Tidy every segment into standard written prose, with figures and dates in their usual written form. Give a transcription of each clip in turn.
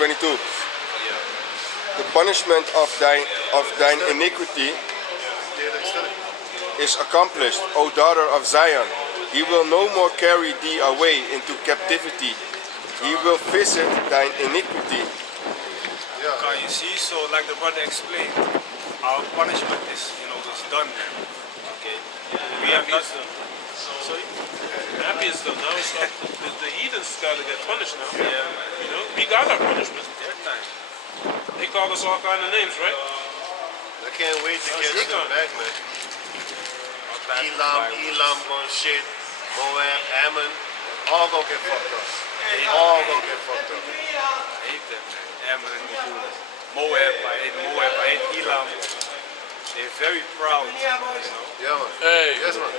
422. The punishment of thine iniquity is accomplished, O daughter of Zion. He will no more carry thee away into captivity. He will visit thine iniquity. Can you see? So, like the brother explained, our punishment is, it's done now. Okay. We have not done. Sorry? Happy is done. Now it's not, the heathens gotta get punished now. Yeah. We got our punishment. Their time. They call us all kind of names, right? I can't wait to get them back, man. Elam gonna shit, Moab, Ammon, all gonna get fucked up. All gonna get fucked up. I hate them, man. Ammon and Moab, I hate Elam. They're very proud, Yeah, man. Hey. Yes, man.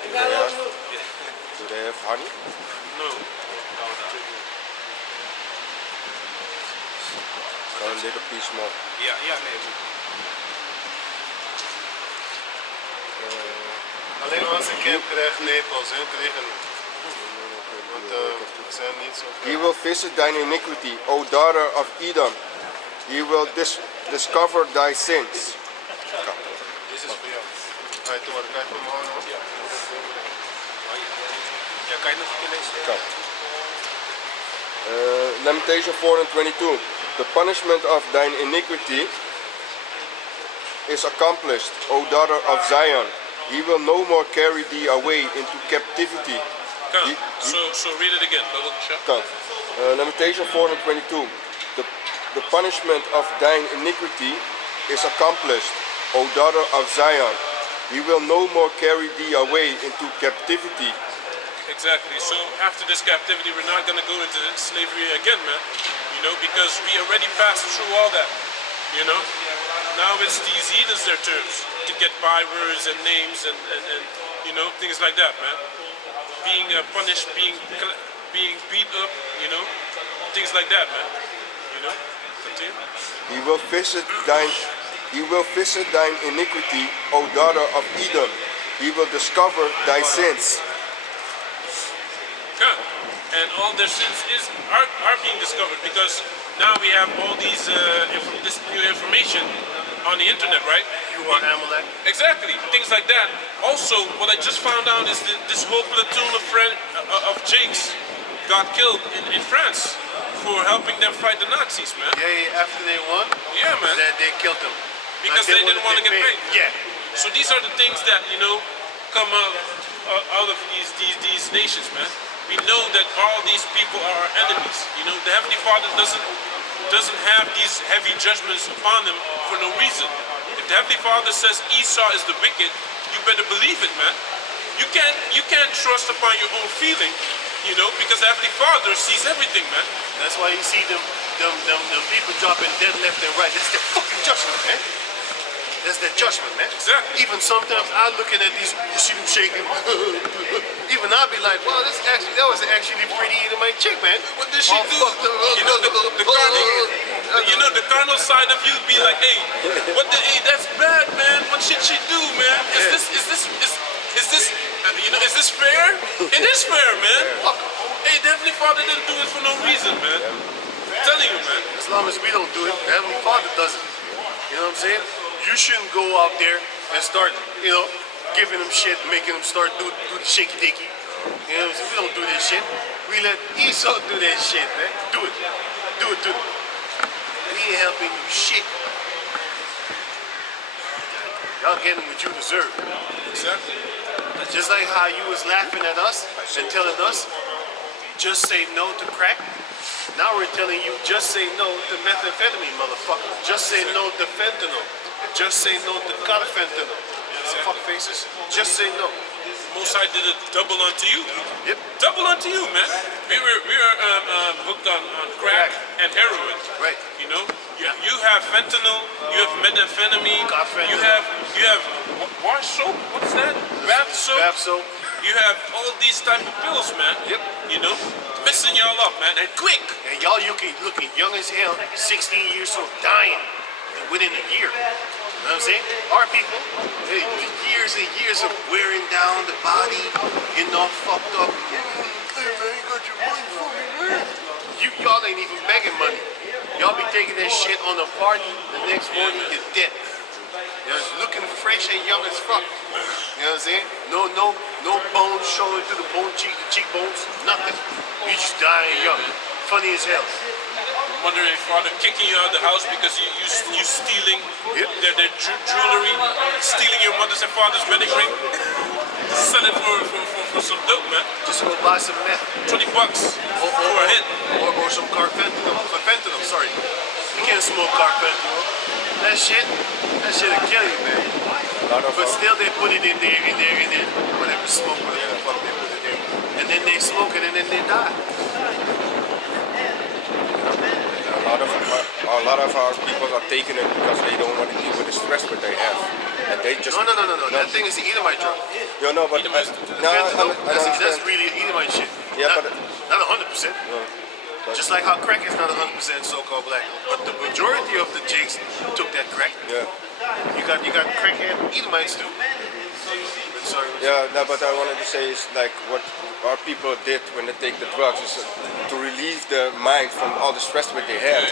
Do they have honey? No. A little piece more. Ja, nee. Alleen als ik camp krijg, Nepals, hun kregen het. Want we zijn niet zo ver. He will visit thine iniquity, O daughter of Edom. He will discover thy sins. Dit is voor jou. Ga je toe wat krijg van me houden? Ja, kan je nog een keer lezen? Lamentation 4:22. The punishment of thine iniquity is accomplished, O daughter of Zion. He will no more carry thee away into captivity. Come. So read it again. Lamentation 4:22. The punishment of thine iniquity is accomplished, O daughter of Zion. He will no more carry thee away into captivity. Exactly. So after this captivity, we're not going to go into slavery again, man. Because we already passed through all that. Now it's these heathens their turns to get bywords and names and things like that, man. Being punished, being beat up, things like that, man. Continue. He will visit thine iniquity, O daughter of Edom. He will discover thy sins. Good. And all their sins are being discovered because now we have all these this new information on the internet, right? You are Amalek. Exactly, things like that. Also, what I just found out is that this whole platoon of Jakes got killed in France for helping them fight the Nazis, man. Yeah, after they won, Yeah, man. they killed them. Because they didn't want to get paid. Yeah. So these are the things that come out of these nations, man. We know that all these people are our enemies. The Heavenly Father doesn't have these heavy judgments upon them for no reason. If the Heavenly Father says Esau is the wicked, you better believe it, man. You can't trust upon your own feeling, because the Heavenly Father sees everything, man. That's why you see them people dropping dead left and right. That's their fucking judgment, man. That's their judgment, man. Exactly. Even sometimes I'm looking at these, you see them shaking. Even I'll be like, wow, that was actually pretty in my chick, man. What did she do? The carnal side of you be like, hey, that's bad, man. What should she do, man? Is this fair? It is fair, man. Hey, the Heavenly Father didn't do it for no reason, man. I'm telling you, man. As long as we don't do it, the Heavenly Father does it. You know what I'm saying? You shouldn't go out there and start, giving them shit, making them start do the shaky dicky. You know what I'm saying? We don't do that shit. We let Esau do that shit, man. Do it. Do it to them. We ain't helping you shit. Y'all getting what you deserve. Exactly. Just like how you was laughing at us and telling us, just say no to crack. Now we're telling you, just say no to methamphetamine, motherfucker. Just say no to fentanyl. Just say no to carfentanyl. Fuck faces. Just say no. Most High did it double unto you. Yep. Double unto you, man. We were hooked on crack and heroin. Right. You have fentanyl. You have methamphetamine. Carfentanyl. You have wash soap. What's that? Bath soap. Bath soap. You have all these type of pills, man. Yep. Messing y'all up, man, and quick. And y'all looking young as hell, 16 years old, dying within a year. You know what I'm saying? Our people, years and years of wearing down the body, getting all fucked up. Hey man, you got your money for me, man. Y'all ain't even begging money. Y'all be taking that shit on a party, the next morning you're dead. You know, it's looking fresh and young as fuck. You know what I'm saying? No bones showing through the cheekbones, nothing. You just dying young. Funny as hell. I'm wondering if father kicking you out of the house because you stealing their jewelry, stealing your mother's and father's wedding ring, sell it for some dope, man. Just go buy some meth. $20 for a hit. Or some fentanyl, sorry. You can't smoke fentanyl. That shit'll kill you, man. But still they put it in there, whatever smoke, whatever the fuck they put it there. And then they smoke it and then they die. A lot of our people are taking it because they don't want to deal with the stress that they have, and they just No. That thing is the Edomite drug. you know. But Fentanyl, that's really Edomite shit. Yeah, not 100%. Just like how crack is not 100% so-called black, but the majority of the jigs took that crack. yeah. You got crackhead Edomites too. Sorry. Yeah, no, but I wanted to say is like what our people did when they take the drugs is to relieve their mind from all the stress that they have,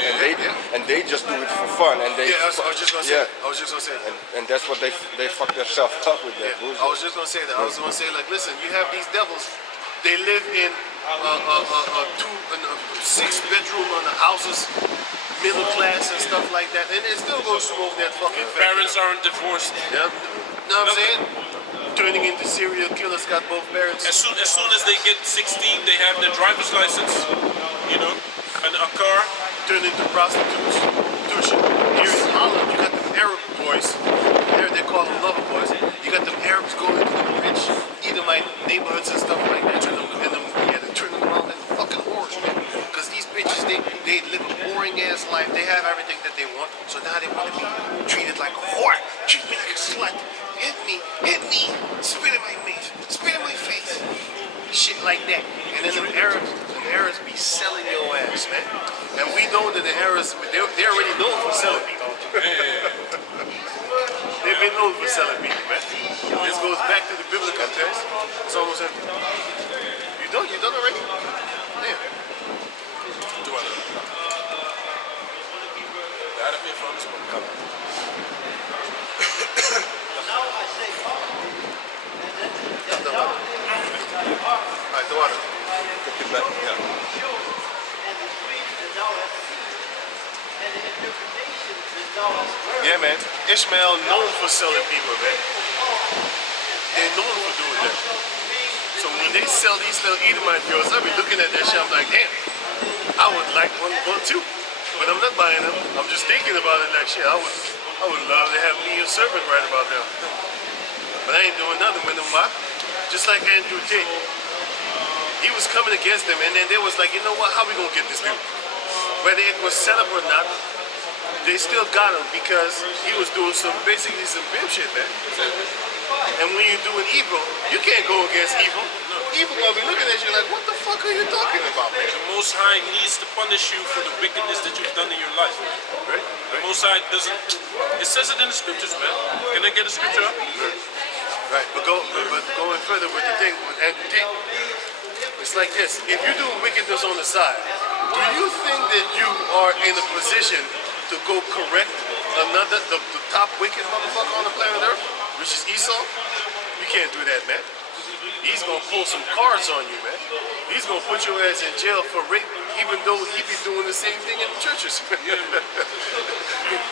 and they just do it for fun, and they. Yeah, I was just gonna say. I was just gonna say that. And that's what they fuck themselves up with that. I was just gonna say that. I was gonna say like, listen, you have these devils. They live in a 6-bedroom on the houses, middle class and stuff like that, and they still go smoke that fucking. Parents aren't divorced. Yeah, know what I'm saying? Turning into serial killers, got both parents. As soon as they get 16, they have their driver's license, you know, and a car. Turn into prostitutes. Here in Holland, you got them Arab boys. There they call them lover boys. You got them Arabs going into the rich Edomite neighborhoods and stuff like that. They turn them around into fucking whores, man. Because these bitches, they live a boring ass life. They have everything that they want. So now they want to be treated like a whore. Treat me like a slut. Hit me, spit in my face, shit like that. And then the Arabs be selling your ass, man. And we know that the Arabs, they're already known for selling people. They've been known for selling people, man. This goes back to the biblical text. It's almost empty. You done already? Damn. Do I know? That have been from this one. Alright, the water. Yeah, man. Ishmael known for selling people, man. They're known for doing that. So when they sell these little Edomite girls, I be looking at that shit, I'm like, damn, I would like one too. But I'm not buying them. I'm just thinking about it like shit. I would love to have me a servant right about now. But I ain't doing nothing with them, man. Just like Andrew Tate. He was coming against them, and then they was like, you know what, how we gonna get this dude? Whether it was set up or not, they still got him because he was doing basically some pimp shit, man. And when you're doing evil, you can't go against evil. Evil gonna be looking at you like, what the fuck are you talking about, man? The Most High needs to punish you for the wickedness that you've done in your life. Right? The Most High doesn't. It says it in the scriptures, man. Can I get a scripture up? Right, but going further with the thing with Andrew Tate, it's like this. If you do wickedness on the side, do you think that you are in a position to go correct the top wicked motherfucker on the planet Earth, which is Esau? You can't do that, man. He's gonna pull some cards on you, man. He's gonna put your ass in jail for rape, even though he be doing the same thing in the churches.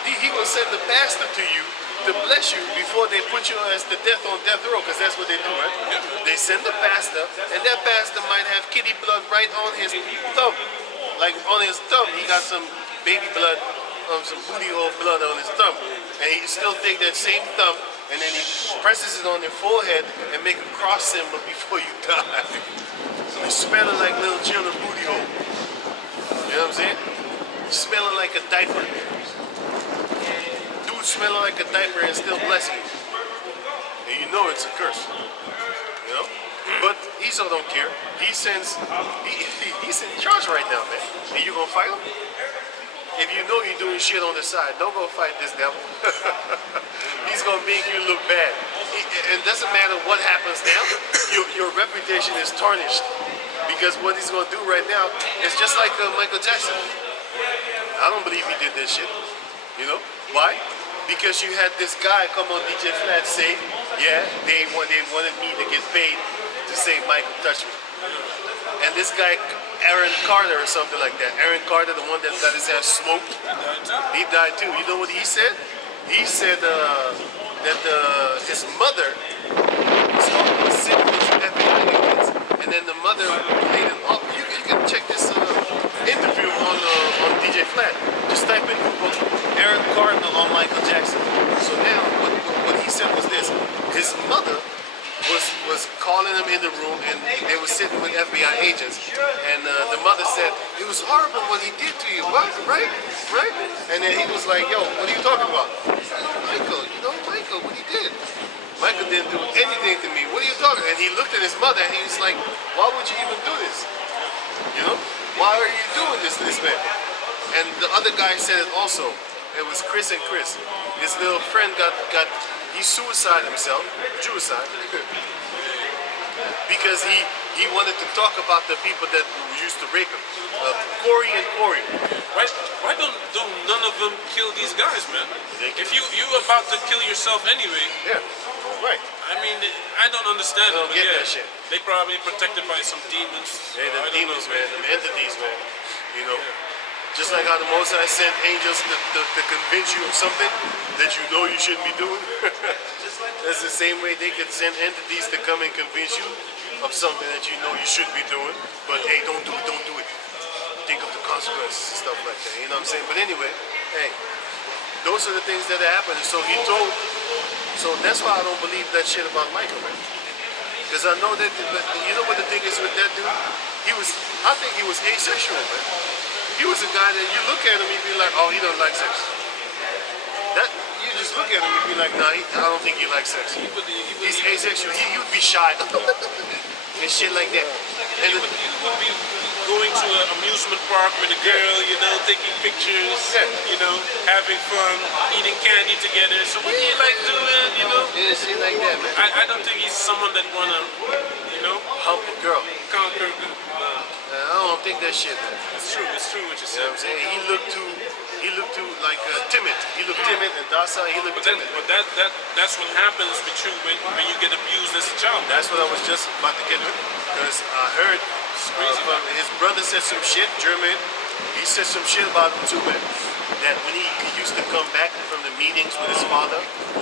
He gonna send the pastor to you to bless you before they put your ass to death on death row, because that's what they do, right? They send the pastor, and that pastor might have kitty blood right on his thumb. Like on his thumb, he got some baby blood, some booty hole blood on his thumb. And he still take that same thumb, and then he presses it on your forehead and make a cross symbol before you die. So you smelling like little children booty hole. You know what I'm saying? Smelling like a diaper. Dude smelling like a diaper and still blessing you. And you know it's a curse. You know? But Esau don't care. He's in charge right now, man. And you gonna fight him? If you know you're doing shit on the side, don't go fight this devil. He's gonna make you look bad. It doesn't matter what happens now, your reputation is tarnished. Because what he's gonna do right now is just like Michael Jackson. I don't believe he did this shit. You know why? Because you had this guy come on DJ Flat say, yeah, they wanted me to get paid to say Michael touched me. And this guy, Aaron Carter or something like that. Aaron Carter, the one that got his ass smoked, he died too. You know what he said? He said that his mother was sitting with two FBI agents, and then the mother laid it off. You can check this interview on DJ Flat. Just type in Google Aaron Carter on Michael Jackson. So now what he said was this: his mother was calling him in the room, and they were sitting with FBI agents, and the mother said, it was horrible what he did to you. What? Right? And then he was like, yo, what are you talking about? Michael, Michael, what he did? Michael didn't do anything to me. What are you talking about? And he looked at his mother and he was like, why would you even do this? You know? Why are you doing this to this man? And the other guy said it also. It was Chris and Chris. His little friend he suicided himself, suicide, because he wanted to talk about the people that used to rape him. Corey and Corey. Why don't none of them kill these guys, man? If you about to kill yourself anyway. Yeah, right. I mean, I don't understand I don't it. get Yeah, that shit. they probably protected by some demons. They're the I don't demons, know, man, the entities, man. You know, just like how the Most High sent angels to convince you of something that you know you shouldn't be doing. That's the same way they could send entities to come and convince you of something that you know you should be doing, but hey, don't do it. Think of the consequences, stuff like that. You know what I'm saying? But anyway, hey, those are the things that happened. So so that's why I don't believe that shit about Michael, man. Because I know that, you know what the thing is with that dude? I think he was asexual, man. He was a guy that you look at him and be like, oh, he doesn't like sex. You just look at him and be like, nah, I don't think he likes sex. He's asexual. He would be shy and shit like that. And you would be going to an amusement park with a girl, taking pictures, having fun, eating candy together. So what do you like doing, Yeah, shit like that, man. I don't think he's someone that wanna, Hump a girl. conquer. I don't think that shit, man. It's true what you're You know saying. what I'm saying? He looked too like timid. He looked timid and docile. He looked timid. But that's what happens with you when you get abused as a child. That's what I was just about to get to. Because I heard from his brother said some shit, German. He said some shit about him too, man. That when he used to come back from the meetings with his father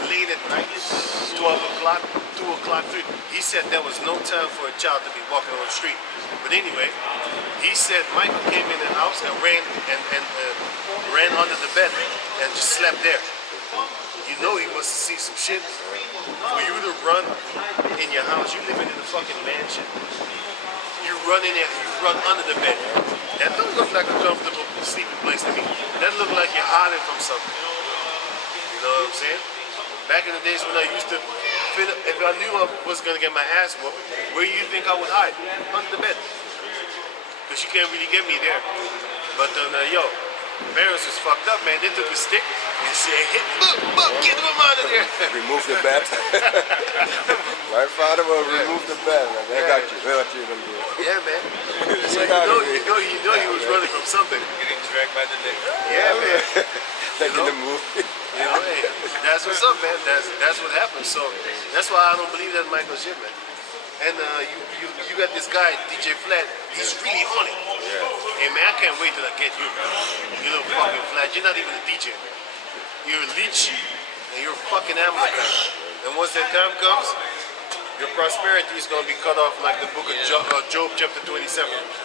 late at night, 12 o'clock, 2 o'clock, 3, he said there was no time for a child to be walking on the street. But anyway, he said Michael came in the house and ran under the bed and just slept there. You know he must have seen some shit. For you to run in your house, you living in a fucking mansion. You run in there, you run under the bed. That don't look like a comfortable sleeping place to me. That look like you're hiding from something. You know what I'm saying? Back in the days when I used to if I knew I was gonna get my ass whooped, where do you think I would hide? Under the bed. Because you can't really get me there. But parents was fucked up, man. They took a stick and said, get them out of there. Remove the bed. My father will remove the bed. Man. I got you. What you gonna do? Yeah, man. So you know he was running from something. Getting dragged by the neck. Yeah, man. Like in the movie. Hey, that's what's up, man. That's what happens. So that's why I don't believe that Michael shit, man. And you got this guy, DJ Flat, he's really on it. Yeah. Hey man, I can't wait till I get you, man. You little fucking Flat. You're not even a DJ, man. You're a leech and you're a fucking Amalekite. And once that time comes, your prosperity is gonna be cut off like the book of Job chapter 27,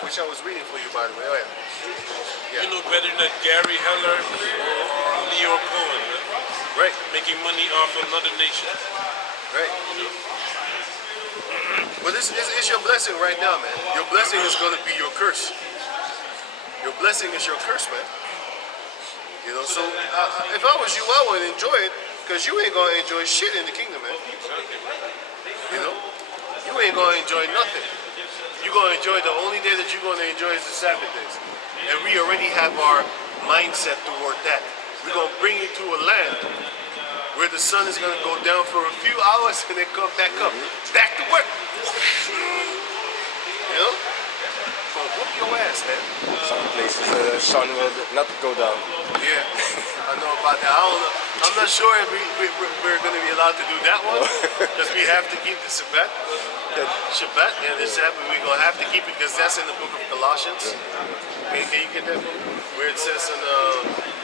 which I was reading for you, by the way. Oh yeah. You know better than Gary Heller or Leo Cohen, Right. making money off another nation. Right. But it's your blessing right now, man. Your blessing is going to be your curse. Your blessing is your curse, man. You know, so if I was you, I would enjoy it, because you ain't going to enjoy shit in the kingdom, man. You know? You ain't going to enjoy nothing. You're going to enjoy, the only day that you're going to enjoy is the Sabbath days. And we already have our mindset toward that. We're going to bring you to a land where the sun is going to go down for a few hours and then come back up. Back to work. You know? Gonna whoop your ass, man. Some places the sun will not go down. Yeah, I know about that. I don't know. I'm not sure if we're going to be allowed to do that one because we have to keep the Shabbat. Shabbat, yeah, the Sabbath, we're going to have to keep it because that's in the book of Colossians. Can you get that for me? Where it says,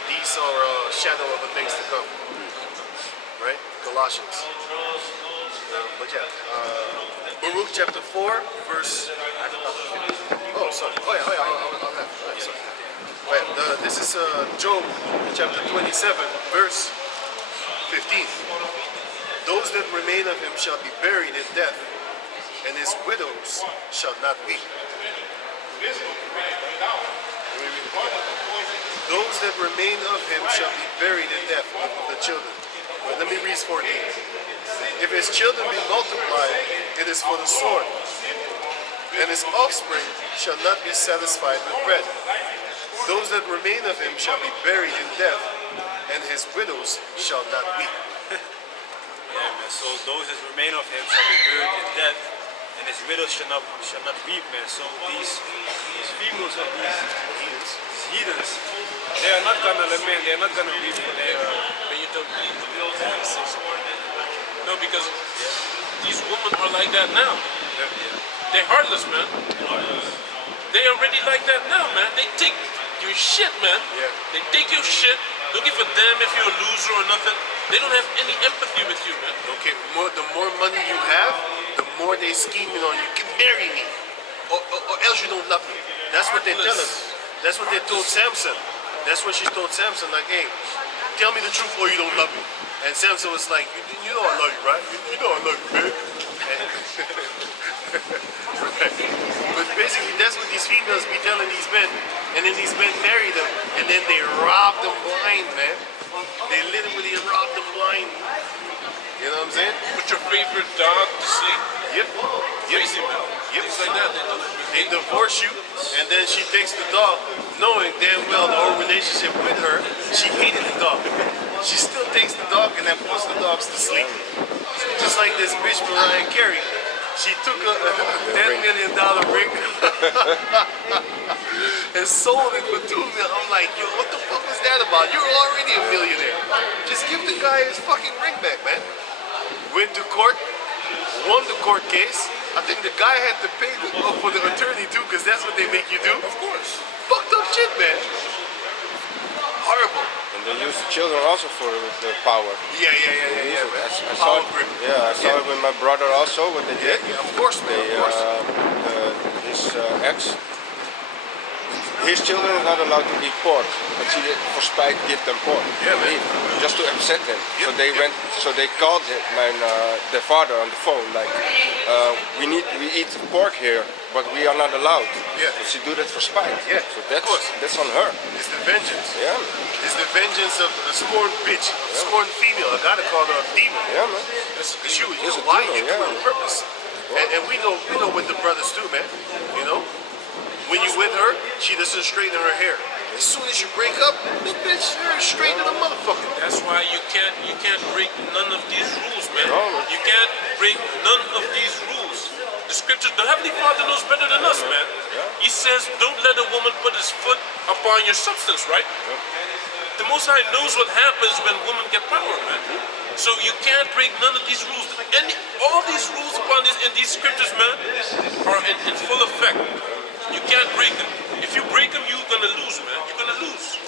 these are a shadow of the things to come. Right? Colossians. But yeah, Baruch chapter 4, verse. Oh, sorry. Oh, yeah, I'll have. Sorry. Wait, this is Job chapter 27, verse 15. Those that remain of him shall be buried in death, and his widows shall not weep. Those that remain of him shall be buried in death, of the children. Well, let me read 14. If his children be multiplied, it is for the sword, and his offspring shall not be satisfied with bread. Those that remain of him shall be buried in death, and his widows shall not weep. Yeah, man. So those that remain of him shall be buried in death, and his widows shall not weep, man. So these females of these heathens, they are not gonna lament. They are not gonna weep for their. When you don't no, because these women are like that now. They're heartless, man. They already like that now, man. They take your shit, man. Yeah. They take your shit. Don't give a damn if you're a loser or nothing. They don't have any empathy with you, man. Okay, the more money you have, the more they scheming on you. Marry me, or else you don't love me. That's what they tell him. That's what they told Samson. That's what she told Samson. Like, hey, tell me the truth, or you don't love me. And Samson was like, you know I love you, right? You know I love you, man. Right. But basically, that's what these females be telling these men, and then these men marry them, and then they rob them blind, man. They literally rob them blind. You know what I'm saying? Put your favorite dog to sleep. Yep. Crazy, man. Yep. Things like that. They divorce you, and then she takes the dog, knowing damn well the whole relationship with her, she hated the dog. She still takes the dog and then puts the dogs to sleep. Just like this bitch Mariah Carey. She took a $10 million ring and sold it for $2 million. I'm like, yo, what the fuck was that about? You're already a millionaire. Just give the guy his fucking ring back, man. Went to court, won the court case. I think the guy had to pay for the attorney too, because that's what they make you do. Of course. Fucked up shit, man. Horrible. And they use the children also for the power. Yeah, man. I Power saw it, grip. I saw it with my brother also, what they did. Yeah, of course, man, They, of course. His ex, his children are not allowed to eat pork, but she did, for spite give them pork. Yeah, man. Just to upset him. So Yep, they yep. so they called him, their father on the phone, like, we eat pork here, but we are not allowed. Yeah. But she do that for spite. Yeah, So of course. that's on her. It's the vengeance. Yeah. It's the vengeance of a scorned bitch, a scorned female. I gotta call her a demon. Yeah, man. Because you It's a why demon, you do it yeah. on purpose. And we know with the brothers too, man. You know, when you with her, she doesn't straighten her hair. As soon as you break up, the bitch, you're straight than a motherfucker. That's why you can't break none of these rules, man. No. You can't break none of these rules. The scriptures, the Heavenly Father knows better than us, man. He says, don't let a woman put his foot upon your substance, right? The Most High knows what happens when women get power, man. So you can't break none of these rules. All these rules upon in these scriptures, man, are in full effect. You can't break them. If you break them, you're gonna lose, man. You're gonna lose.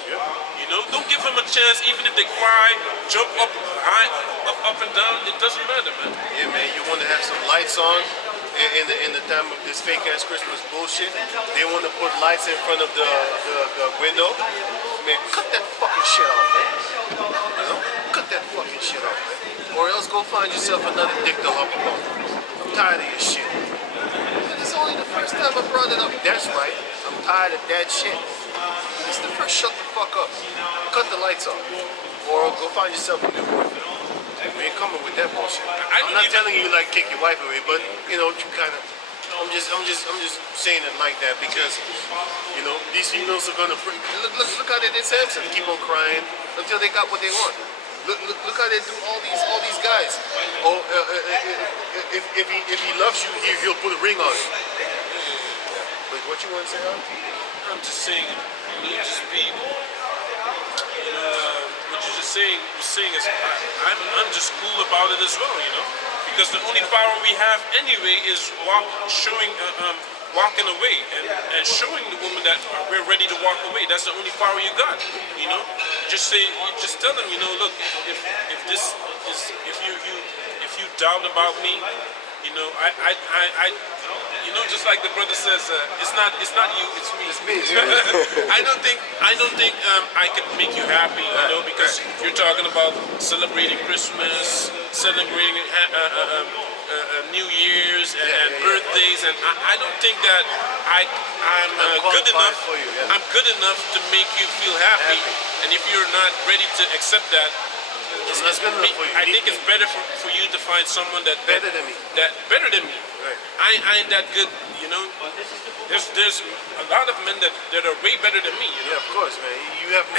You know, don't give them a chance, even if they cry, jump up high, up and down. It doesn't matter, man. Yeah, man. You want to have some lights on in the time of this fake ass Christmas bullshit. They want to put lights in front of the window. Man, cut that fucking shit off, man. You know, cut that fucking shit off, man. Or else go find yourself another dick to hump on. I'm tired of your shit. It's only the first time I brought it up. That's right. I'm tired of that shit. It's the first. Shut the fuck up. Cut the lights off. Or go find yourself a new boyfriend. We ain't coming with that bullshit. I'm not telling you like kick your wife away, but you know, you kind of. I'm just saying it like that because, you know, these females are gonna bring. Look how they did Samson. Keep on crying until they got what they want. Look how they do all these guys. Oh, if he loves you, he'll put a ring on you. But ahead. What you want to say, Al? I'm just saying, just be, what you're just saying is, I'm just cool about it as well, because the only power we have anyway is walking away and showing the woman that we're ready to walk away. That's the only power you got, Just tell them, look, if this is, if you doubt about me, just like the brother says, it's not you, it's me. It's me. Yeah. I don't think I can make you happy, because you're talking about celebrating Christmas, celebrating New Year's and birthdays, and I don't think that I'm good enough. For you, yeah. I'm good enough to make you feel happy, and if you're not ready to accept that. It's not good enough for you. I think it's better for you to find someone that Better than me. better than me. Right. I ain't that good, There's a lot of men that are way better than me, Yeah, of course, man. You have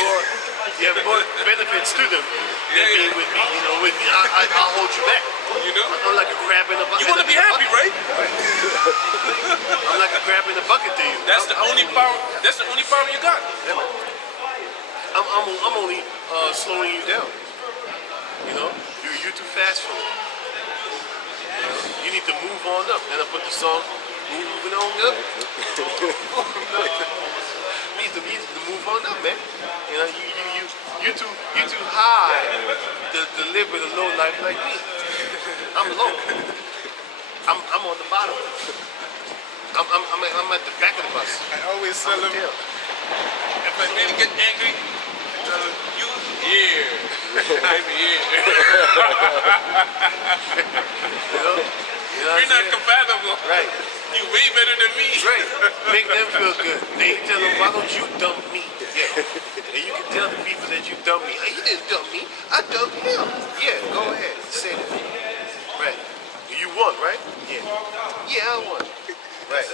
more benefits to them than being with me. With me, I'll hold you back. I'm like a crab in a bucket. You want to be happy, right? I'm like a crab in a bucket to you. That's the only power. That's the only power you got. Yeah, man. I'm only slowing you down. You're too fast for me. You need to move on up. Then I put the song "Moving On Up." You need to move on up, man. You too high to live with a low life like me. I'm low. I'm on the bottom. I'm at the back of the bus. I always tell I'm them, the tail. If I really get angry, I tell them, you here, I'm here. We're not compatible. Right. You way better than me. Right. Make them feel good. Then you tell them, why don't you dump me? Yeah. And you can tell the people that you dumped me. Hey, you didn't dump me. I dumped him. Yeah, go ahead. Say that. Right. You won, right? Yeah. Yeah, I won. Right.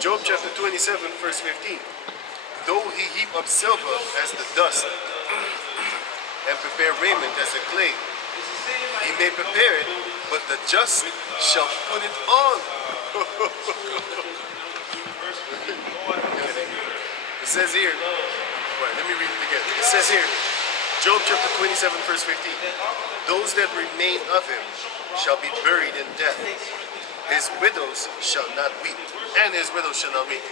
Job chapter 27, verse 15. Though he heap up silver as the dust and prepare raiment as the clay, he may prepare it, but the just shall put it on. It says here, right, let me read it again. It says here, Job chapter 27, verse 15. Those that remain of him shall be buried in death. His widows shall not weep, and his widows shall not weep.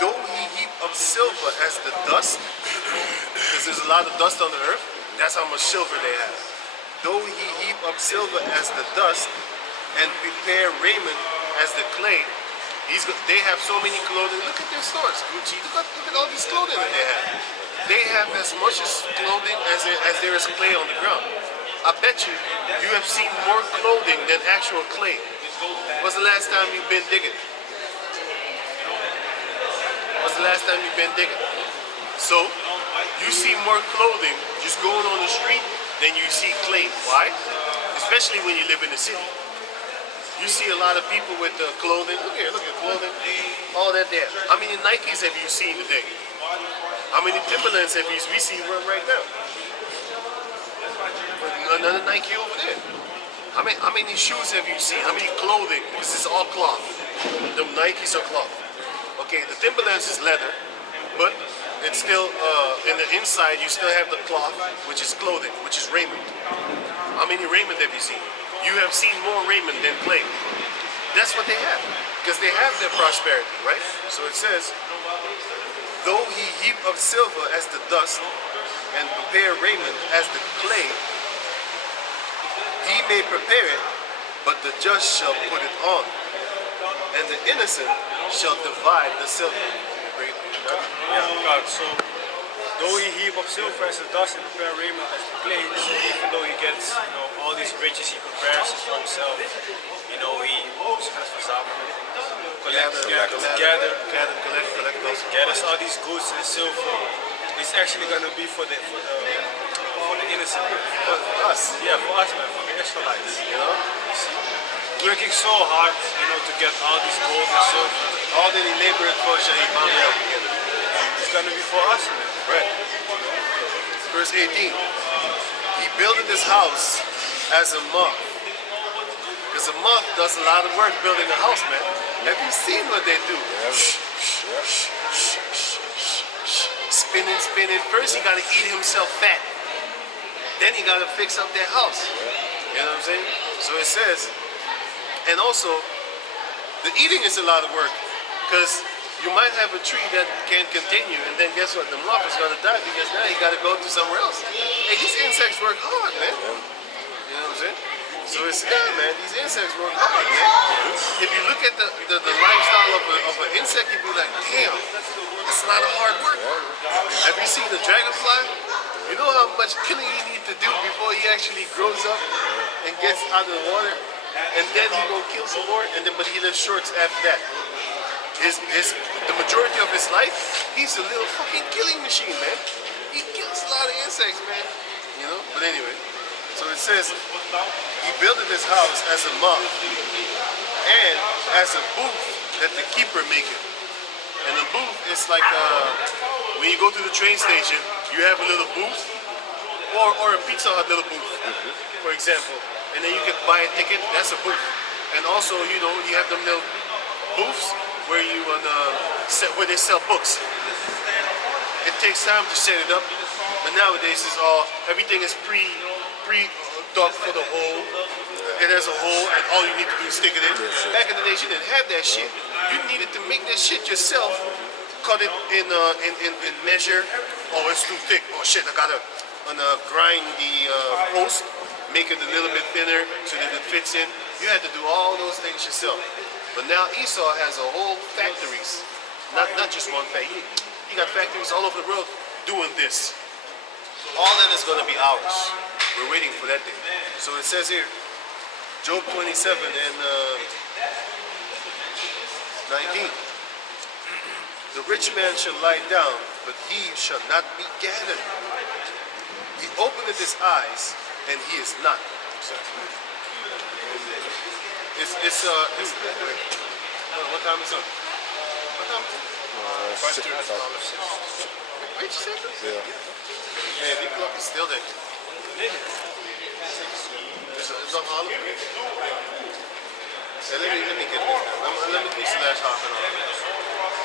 Though he heap up silver as the dust, because there's a lot of dust on the earth, that's how much silver they have. Though he heap up silver as the dust, and prepare raiment as the clay, they have so many clothing. Look at their stores, Gucci. Look at all these clothing that they have. They have as much as clothing as there is clay on the ground. I bet you have seen more clothing than actual clay. When's the last time you've been digging? When's the last time you've been digging? So, you see more clothing just going on the street than you see clay. Why? Especially when you live in the city. You see a lot of people with clothing. Look at clothing. All that there. How many Nikes have you seen today? How many Timberlands have we seen right now? Another Nike over there. How many shoes have you seen? How many clothing? This is all cloth. The Nikes are cloth. Okay, the Timberlands is leather, but it's still in the inside. You still have the cloth, which is clothing, which is raiment. How many raiment have you seen? You have seen more raiment than clay. That's what they have, because they have their prosperity, right? So it says, though he heap up silver as the dust and prepare raiment as the clay, he may prepare it, but the just shall put it on, and the innocent shall divide the silver. God, so though he heap up silver as the dust and prepare raiment as the clay, so even though he gets all these riches he prepares for himself, he gathers all these goods and silver. It's actually gonna be for the innocent, For us, yeah, for us, man, for the Israelites. Working so hard, to get all this gold and silver. all that he labored for shall he find out together. It's gonna be for us, man. Right. Verse 18. He builded his house as a moth. Because a moth does a lot of work building a house, man. Have you seen what they do? Spinning, spinning. First, he got to eat himself fat. Then he got to fix up their house. You know what I'm saying? So it says, and also, the eating is a lot of work because you might have a tree that can't continue, and then guess what? The moth is going to die because now you got to go to somewhere else. Hey, these insects work hard, man. You know what I'm saying? So it's, yeah, man, these insects work hard, man. If you look at the lifestyle of an insect, you'd be like, damn, that's a lot of hard work. Have you seen the dragonfly? You know how much killing he needs to do before he actually grows up and gets out of the water? And then he gonna kill some more, and then but he lives short after that. The majority of his life, he's a little fucking killing machine, man. He kills a lot of insects, man. You know? But anyway, so it says he built his house as a moth and as a booth that the keeper maketh. And the booth is like when you go to the train station, you have a little booth, or a Pizza Hut little booth, for example. And then you can buy a ticket, that's a booth. And also, you know, you have them little booths where you where they sell books. It takes time to set it up, but nowadays it's all, everything is pre dug for the hole. It has a hole, and all you need to do is stick it in. Back in the days, you didn't have that shit. You needed to make that shit yourself, cut it in measure. Oh, it's too thick. Oh shit, I gotta grind the post, make it a little bit thinner so that it fits in. You had to do all those things yourself. But now Esau has a whole factories, not just one factory. He got factories all over the world doing this. All that is going to be ours. We're waiting for that day. So it says here, Job 27 and 19. The rich man shall lie down, but he shall not be gathered. He openeth his eyes, and he is not. What time is it? What time is it? 5:30. Wait a second? Yeah. Yeah, die klok is stil, denk ik. Dus het is nog half. Yeah, let me get this. Let me teach the last half an hour.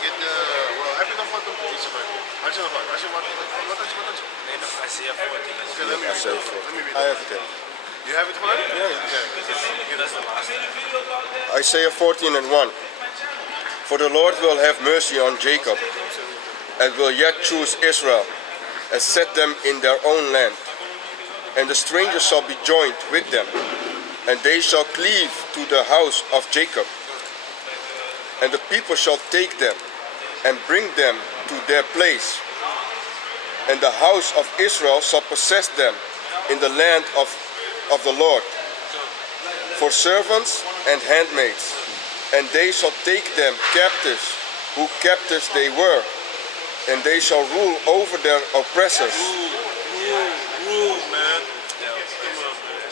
Get the, well, heb je nog wat om te teachen, man? Had je nog wat? Wat had je? Nee, nog Isaiah 14. Okay, let me read it. I have it. You have it for me? Yeah. That's the last. Isaiah 14 and 1. For the Lord will have mercy on Jacob, and will yet choose Israel, and set them in their own land. And the strangers shall be joined with them, and they shall cleave to the house of Jacob. And the people shall take them, and bring them to their place. And the house of Israel shall possess them in the land of the Lord, for servants and handmaids. And they shall take them captives, who captives they were, and they shall rule over their oppressors. Rule, man. Come on, man.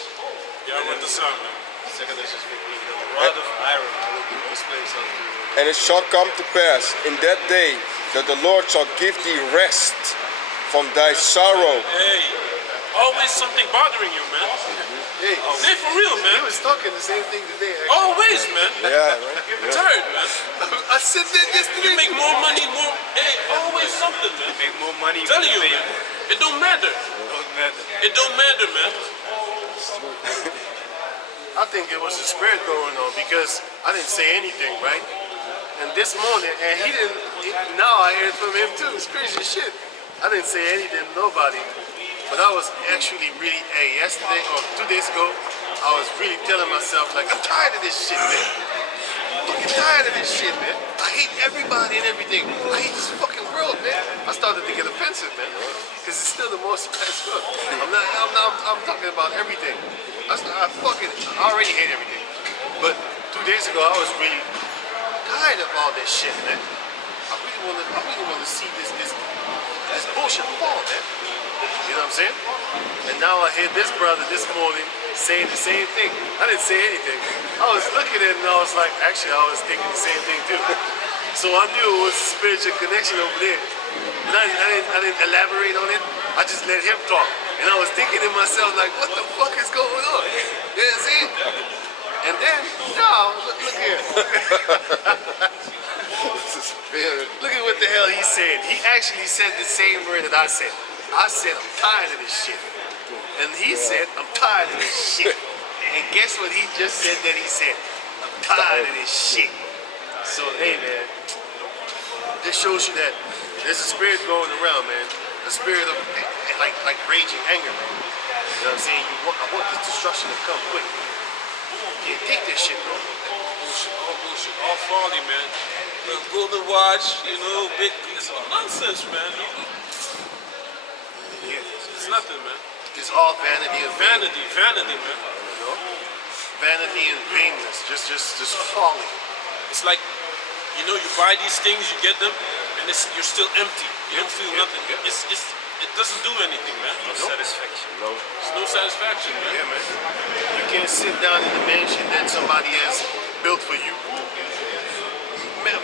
Y'all want the song, man. Second is just 15. The rod of iron. I will give this place unto you. And it shall come to pass in that day that the Lord shall give thee rest from thy sorrow. Hey, always something bothering you, man. Hey, Hey, for real, he man. was talking the same thing today, actually. Always, man. Yeah, right? I'm tired, man. I said that yesterday. You make more money, more. Hey, always something, man. Make more money. I'm telling you, pay man. more. It don't matter. Don't matter. It don't matter, man. I think it was a spirit going on because I didn't say anything, right? And this morning, and he didn't, now I hear it from him too. It's crazy as shit. I didn't say anything to nobody. But I was actually really, yesterday or 2 days ago, I was really telling myself, like, I'm tired of this shit, man. I'm fucking tired of this shit, man. I hate everybody and everything. I hate this fucking world, man. I started to get offensive, man. Because it's still the most nice world. I'm talking about everything. I already hate everything. But 2 days ago, I was really tired of all this shit, man. I really want to see this bullshit fall, man. You know what I'm saying? And now I hear this brother this morning saying the same thing. I didn't say anything. I was looking at it and I was like, actually, I was thinking the same thing too. So I knew it was a spiritual connection over there. And I didn't elaborate on it. I just let him talk. And I was thinking to myself, like, what the fuck is going on? You know what I'm saying? And then, no, look here. Look at what the hell he said. He actually said the same word that I said. I said, I'm tired of this shit. And he said, I'm tired of this shit. And guess what he just said that he said? I'm tired of this shit. So, hey, man, this shows you that there's a spirit going around, man. A spirit of, like raging anger, man. You know what I'm saying? I want this destruction to come quick. Can't take this shit, bro. Bullshit, all folly, man. The golden watch, you know, big, it's all nonsense, man. Yeah. It's nothing, man. It's all vanity and Vanity, man. You know? Vanity and vainness, just folly. It's like, you know, you buy these things, you get them, and you're still empty. You don't feel nothing. It doesn't do anything, man. No satisfaction. There's no satisfaction, man. Yeah, man. You can't sit down in the mansion that somebody has built for you.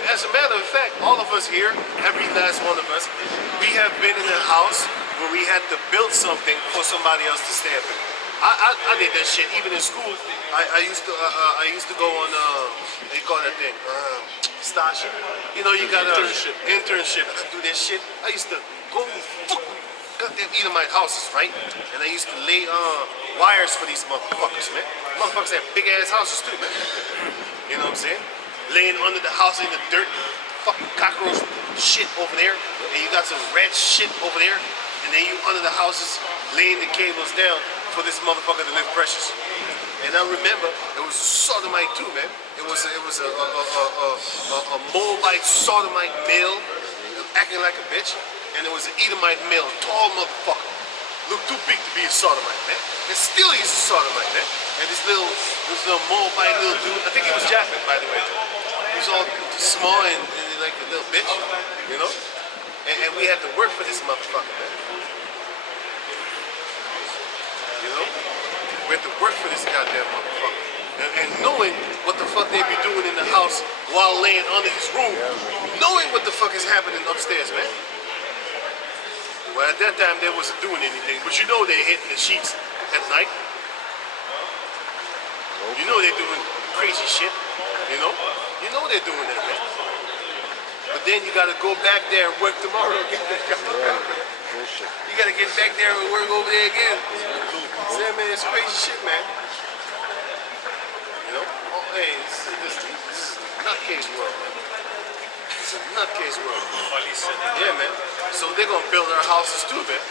As a matter of fact, all of us here, every last one of us, we have been in a house where we had to build something for somebody else to stay up in. I did that shit even in school. I used to go on what do you call that thing? Station. You know, you got internship. I do that shit. I used to go goddamn Edomite houses, right? And I used to lay wires for these motherfuckers, man. Motherfuckers have big ass houses too, man. You know what I'm saying? Laying under the house in the dirt, fucking cockroach shit over there, and you got some red shit over there, and then you under the houses laying the cables down for this motherfucker to live precious. And I remember it was sodomite too, man. It was a Moabite sodomite male acting like a bitch, and it was an Edomite male, tall motherfucker. Looked too big to be a sodomite, man. And still he's a sodomite, man. And this little Moabite little dude, I think it was Japheth, by the way. He was all small and like a little bitch, you know? And we had to work for this motherfucker, man. You know? We had to work for this goddamn motherfucker. And knowing what the fuck they be doing in the house while laying under his room, knowing what the fuck is happening upstairs, man. Well, at that time, they wasn't doing anything, but you know they're hitting the sheets at night. You know they're doing crazy shit, you know? You know they're doing that, man. But then you gotta go back there and work tomorrow again. You gotta get back there and work over there again. Yeah, man, it's crazy shit, man. You know? Oh, hey, this is a nutcase world, man. It's a nutcase world. Yeah, man. So they're gonna build our houses too, man.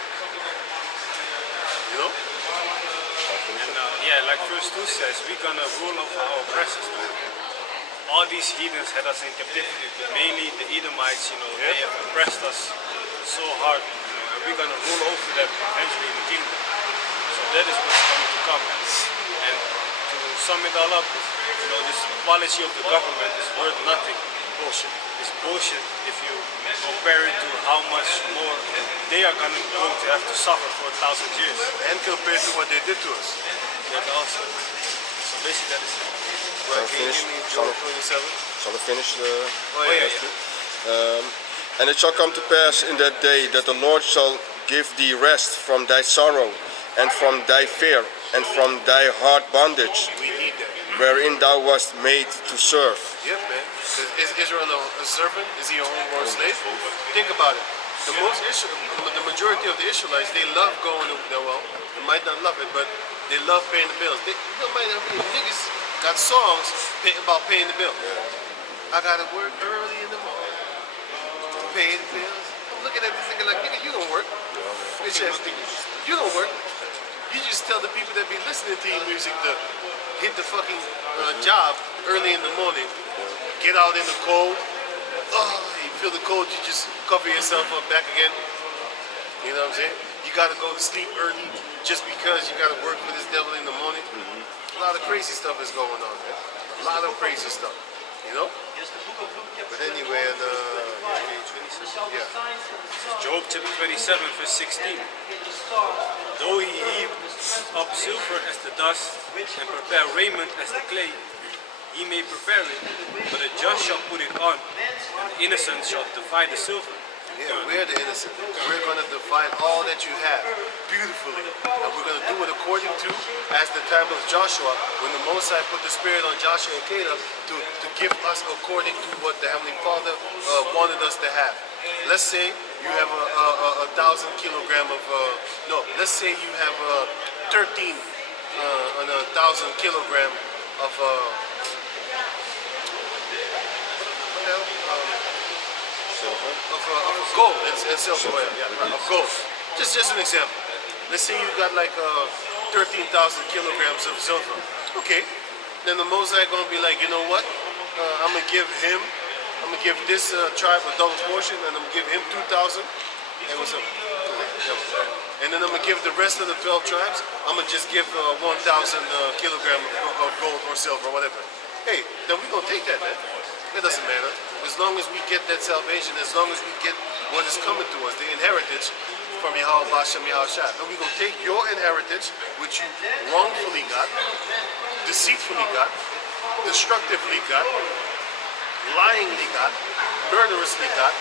You know? And like verse 2 says, we're gonna rule over our oppressors. All these heathens had us in captivity, but mainly the Edomites, you know, they have oppressed us so hard, you know, and we're gonna rule over them eventually in the kingdom. So that is what's going to come. And to sum it all up, you know, this policy of the government is worth nothing. Bullshit. It's bullshit if you compare it to how much more they are going to have to suffer for 1,000 years. And compared to what they did to us. That also. So basically that is it. Right, can you give me Job 27? Shall I finish the... Oh, yeah. And it shall come to pass in that day that the Lord shall give thee rest from thy sorrow, and from thy fear, and from thy hard bondage, We need that. wherein thou wast made to serve. Yep, man. Is Israel a servant? Is he a homeborn slave? Think about it. The majority of the Israelites, they love going to, well, they might not love it, but they love paying the bills. They might not be, niggas got songs about paying the bill. I gotta work early in the morning, pay the bills. I'm looking at this thinking like, nigga, you don't work. Bitch ass nigga. You don't work. You just tell the people that be listening to your music to hit the fucking job early in the morning, get out in the cold. Oh, you feel the cold, you just cover yourself up back again. You know what I'm saying? You gotta go to sleep early just because you gotta work for this devil in the morning. A lot of crazy stuff is going on, man. A lot of crazy stuff, you know? But anyway, yeah. Job chapter 27 verse 16. Though he heap up silver as the dust and prepare raiment as the clay, he may prepare it, but the just shall put it on, and the innocent shall divide the silver. Yeah, we're the innocent. We're going to divide all that you have beautifully. And we're going to do it according to, as the time of Joshua, when the Most High put the Spirit on Joshua and Caleb to give us according to what the Heavenly Father wanted us to have. Let's say you have a 1,000 kilogram of, no, let's say you have 13 on a 1,000 kilogram of, what the hell? Of gold and silver, of gold. Just an example. Let's say you got like 13,000 kilograms of silver. Okay, then the Mosaic gonna be like, you know what? I'm gonna give this tribe a double portion, and I'm gonna give him 2,000. And what's up? And then I'm gonna give the rest of the 12 tribes. I'm gonna just give 1,000 kilogram of gold or silver, or whatever. Hey, then we gonna take that, man. It doesn't matter. As long as we get that salvation, as long as we get what is coming to us, the inheritance from Yahweh Bashem Yahushua. And we're going to take your inheritance, which you wrongfully got, deceitfully got, destructively got, lyingly got, murderously got,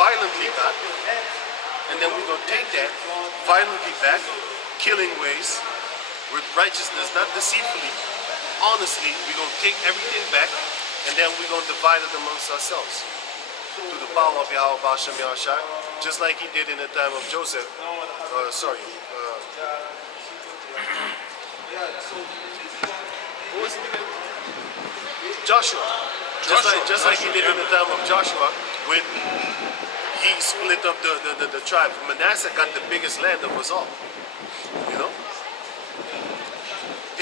violently got, and then we're going to take that violently back, killing ways, with righteousness, not deceitfully, honestly, we're going to take everything back, and then we're going to divide it amongst ourselves through the power of Yahweh Bashem Yahushua, just like he did in the time of Joseph. Who was it again? Joshua. Just like he did in the time of Joshua, when he split up the tribe. Manasseh got the biggest land of us all. You know?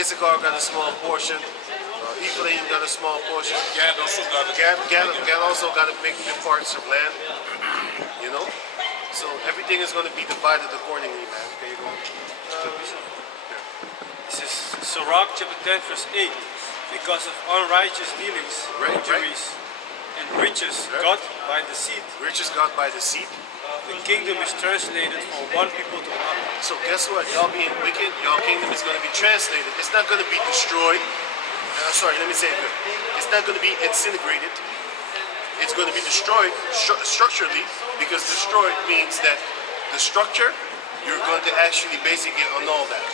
Issachar got a small portion. Ephraim got a small portion. Gad also got Gad also got a big parts of land. You know? So everything is going to be divided accordingly, man. Okay, you go. This is Sirach chapter 10 verse 8. Because of unrighteous dealings, injuries, and riches got by deceit. Riches got by deceit. The kingdom is translated from one people to another. So guess what? Y'all being wicked, y'all kingdom is going to be translated. It's not going to be destroyed. Sorry, let me say it good. It's not going to be disintegrated. It's going to be destroyed structurally, because destroyed means that the structure, you're going to actually basically annul that.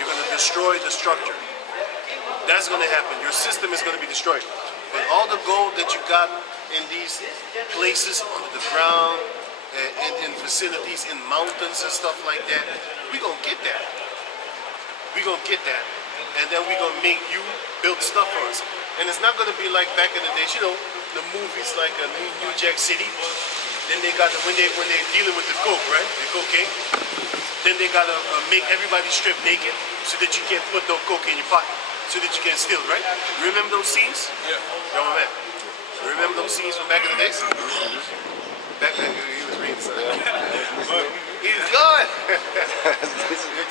You're going to destroy the structure. That's going to happen. Your system is going to be destroyed. But all the gold that you got in these places under the ground, in facilities, in mountains and stuff like that, we're going to get that. We're going to get that. And then we're going to make you build stuff for us. And it's not going to be like back in the days, you know, the movies like New Jack City. Then they got when they're dealing with the coke, right? The cocaine. Then they got to make everybody strip naked so that you can't put no coke in your pocket, so that you can't steal, right? You remember those scenes? Yeah. Yo, my man. You remember those scenes from back in the days? Back then, he was reading something. He's gone.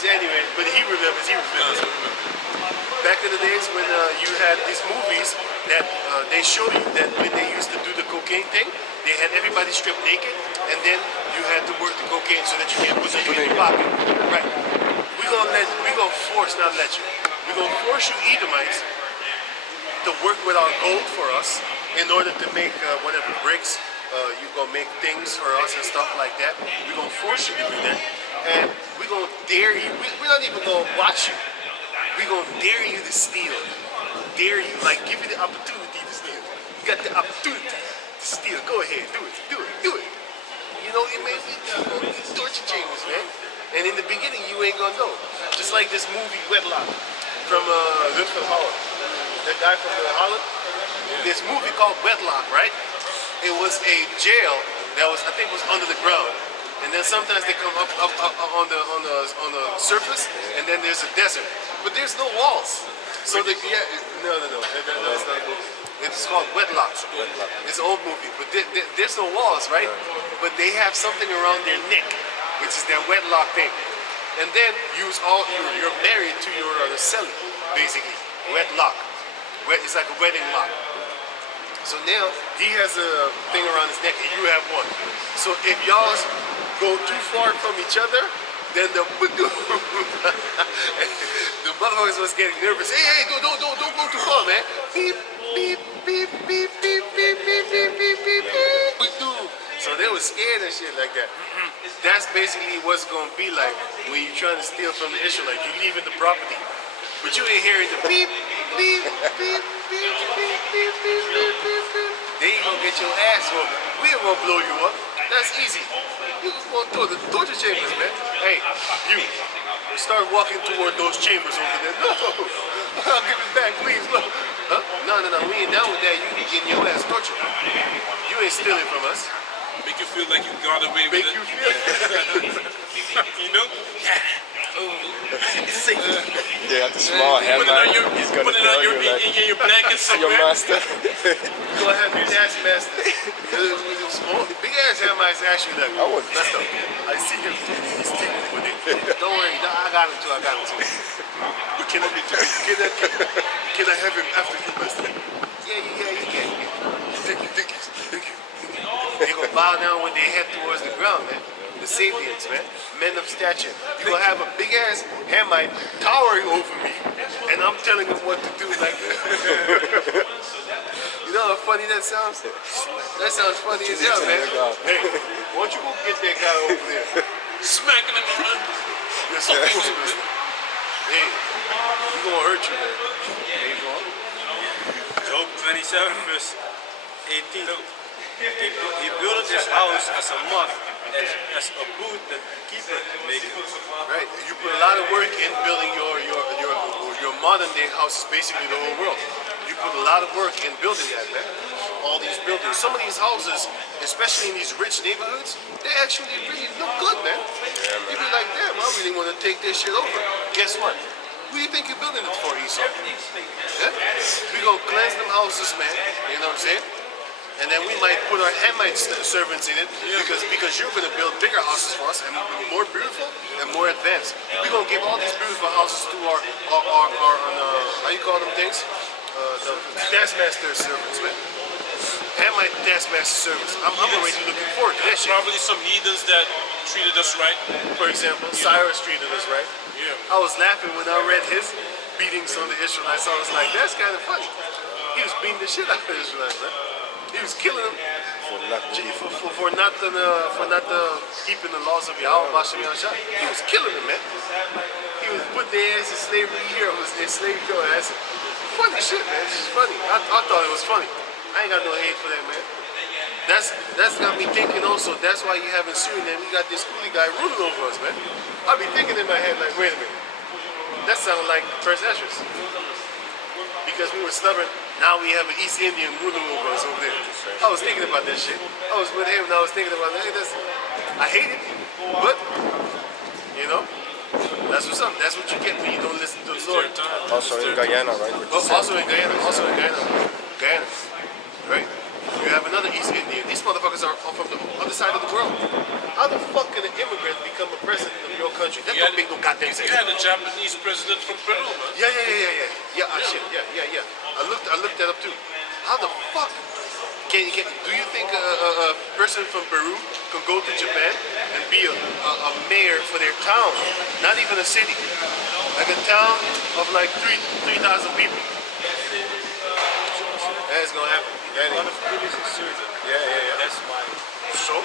Anyway, but he remembers. Back in the days when you had these movies that they show you that when they used to do the cocaine thing, they had everybody stripped naked, and then you had to work the cocaine so that you can't put it in your pocket. Right. We're gonna force, not let you. We're gonna force you Edomites to work with our gold for us in order to make whatever bricks. You're gonna make things for us and stuff like that. We're gonna force you to do that, and we're gonna dare you. We're not even gonna watch you. We're gonna dare you to steal. Dare you, like give you the opportunity to steal. You got the opportunity to steal. Go ahead, do it. You know, it may be torture chambers, man. And in the beginning, you ain't gonna know. Just like this movie Wedlock from Holland. That guy from Holland. This movie called Wedlock, right? It was a jail that was, I think, was under the ground, and then sometimes they come up on the surface, and then there's a desert, but there's no walls. So no, it's not a movie. It's called Wedlock. It's an old movie, but there's no walls, right? But they have something around their neck, which is their wedlock thing, and then you're married to your cellie, basically. Wedlock. It's like a wedding lock. So now he has a thing around his neck and you have one. So if y'all go too far from each other, then the motherfuckers was getting nervous. Hey, don't go too far, man. Beep, beep, beep, beep, beep, beep, beep, beep, beep, beep. So they were scared and shit like that. That's basically what's gonna be like when you're trying to steal from the Israelites. You leaving the property, but you ain't hearing the beep, beep, beep, beep, beep, beep, beep, beep, beep, beep. They ain't gonna get your ass whooped. We ain't gonna blow you up. That's easy. You gonna throw the torture chambers, man. Hey, you start walking toward those chambers over there. No, I'll give it back, please. Look. Huh? No, we ain't down with that. You be getting your ass tortured. You ain't stealing from us. Make you feel like you got away with Make it. you feel You know? It's safe. They have the small Put it on Hamite. your, He's gonna put it tell on you your, like, in your blanket your somewhere. master. go ahead and taskmaster. Small, big ass Hamites actually like, I would. messed up. I see him. He's sticking with it. Don't worry, I got him too. But can I have him after you messed up? Yeah, you can. Thank you. They gonna bow down with their head towards the ground, man. The Sabians, man. Men of stature. You gonna have a big ass Hamite towering over me, and I'm telling him what to do like that. You know how funny that sounds? That sounds funny as hell, man. Hey, why don't you go get that guy over there? Smacking him around. You're so mister. Hey, he gonna hurt you, man. There you go. Job 27 verse 18. He built this house as a moth, as a booth that keeper maketh. Right. You put a lot of work in building your modern day house, basically the whole world. You put a lot of work in building that, man. All these buildings. Some of these houses, especially in these rich neighborhoods, they actually really look good, man. You be like, damn, I really want to take this shit over. Guess what? Who do you think you're building it for, Esau? Yeah? We gonna cleanse them houses, man. You know what I'm saying? And then we might put our Hamite servants in it because you're going to build bigger houses for us and more beautiful and more advanced. We're going to give all these beautiful houses to our how you call them things? The taskmaster servants, man. Hamite taskmaster servants. I'm already looking forward to that shit. Probably some heathens that treated us right. For example, Cyrus treated us right. Yeah. I was laughing when I read his beatings on the Israelites. I was like, that's kind of funny. He was beating the shit out of the Israelites, man. He was killing them for not keeping the laws of Yahweh. He was killing them, man. He was putting their ass in slavery here. It was their slave girl ass. Funny shit, man. It's just funny. I thought it was funny. I ain't got no hate for that, man. That's got me thinking also. That's why you haven't seen that we got this coolie guy ruling over us, man. I be thinking in my head like, wait a minute. That sounded like First Esdras. Because we were stubborn, now we have an East Indian ruling over us over there. I was thinking about that shit. I was with him and I was thinking about that. I hate it, but, you know, that's what's up. That's what you get when you don't listen to the Lord. Also in Guyana, right? Also in Guyana. Guyana, right? You have another East Indian. These motherfuckers are from the other side of the world. How the fuck can an immigrant become a president of your country? That don't make no goddamn sense. You had a Japanese president from Peru, man. Yeah. Shit. I looked that up too. How the fuck do you think a person from Peru can go to Japan and be a mayor for their town? Not even a city. Like a town of like 3,000 people. That's gonna happen. A lot of police is certain. Yeah. That's why. So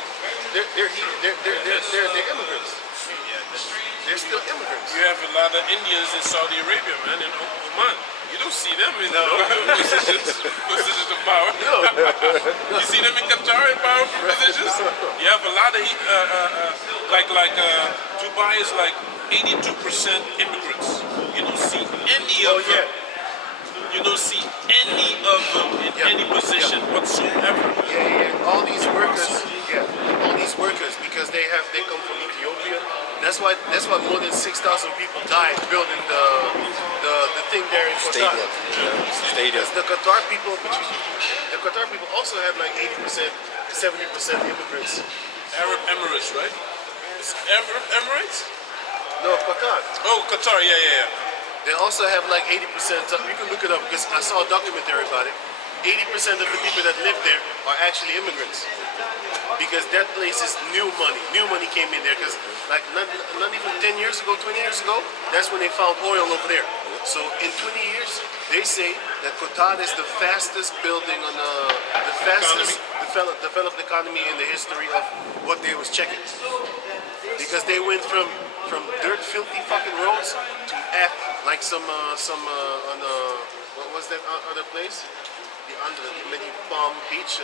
they're immigrants. They're still immigrants. You have a lot of Indians in Saudi Arabia, man, in Oman. You don't see them in positions of power. You see them in Qatar in powerful positions. You have a lot of Dubai is like 82% immigrants. You don't see any of them. You don't see any of them in any position whatsoever. All these workers, because they come from Ethiopia. That's why more than 6,000 people died building the thing there in Qatar. Stadium. The Qatar people also have like 80%, 70% immigrants. Arab Emirates, right? It's Arab Emirates? No, Qatar. Oh, Qatar, yeah. They also have like 80%. You can look it up because I saw a documentary about it. 80% of the people that live there are actually immigrants. Because that place is new money. New money came in there because like not even 10 years years ago, 20 years ago, that's when they found oil over there. So in 20 years, they say that Qatar is the fastest building on the fastest developed economy in the history of what they was checking. Because they went from dirt, filthy fucking roads to act like some what was that other place? The mini Palm Beach,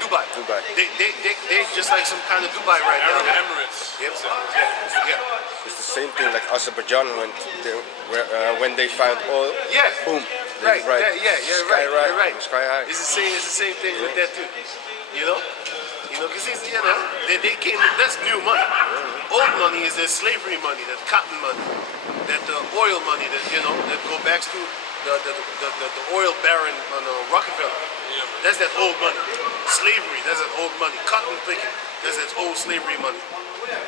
Dubai. They just like some kind of Dubai right now. Arab Emirates. Yep. Yeah. It's the same thing like Azerbaijan when they found oil. Yeah. Boom. Right. Right. Yeah. Sky Right. Right. Sky high. It's the same thing with that too. You know, because they came. That's new money. Old money is that slavery money, that cotton money, that oil money that that go back to the oil baron on Rockefeller. Yeah. That's that old money. Slavery, that's that old money. Cotton picking, that's that old slavery money.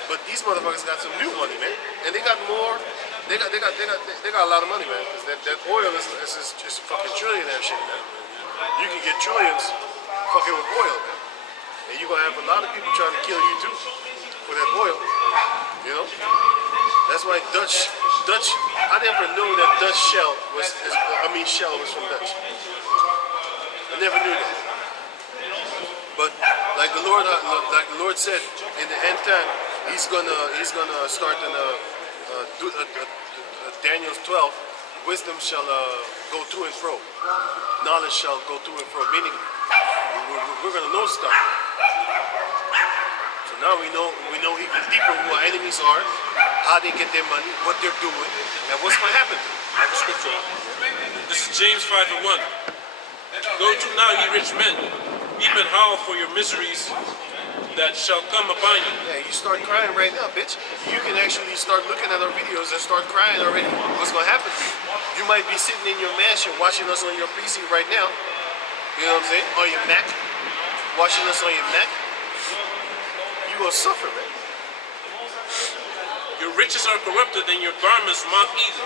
But these motherfuckers got some new money, man, and they got more. They got a lot of money, man. Cause that oil is just fucking trillionaire shit, man. You can get trillions fucking with oil, man. And you're gonna have a lot of people trying to kill you too for that oil. You know? That's why Dutch. I never knew that Dutch shell was from Dutch. I never knew that. But like the Lord said, in the end time, He's gonna start in Daniel 12. Wisdom shall go to and fro. Knowledge shall go to and fro. Meaning, we're gonna know stuff. So now we know even deeper who our enemies are, how they get their money, what they're doing, and what's gonna happen to them. I have a scripture. This is James 5:1. Go to now, ye rich men, weep and howl for your miseries that shall come upon you. Yeah, you start crying right now, bitch. You can actually start looking at our videos and start crying already. What's gonna happen to you? You might be sitting in your mansion watching us on your PC right now. You know what I'm saying? On your Mac. Watching us on your Mac. You gonna suffer, man. Your riches are corrupted and your garments moth-eaten.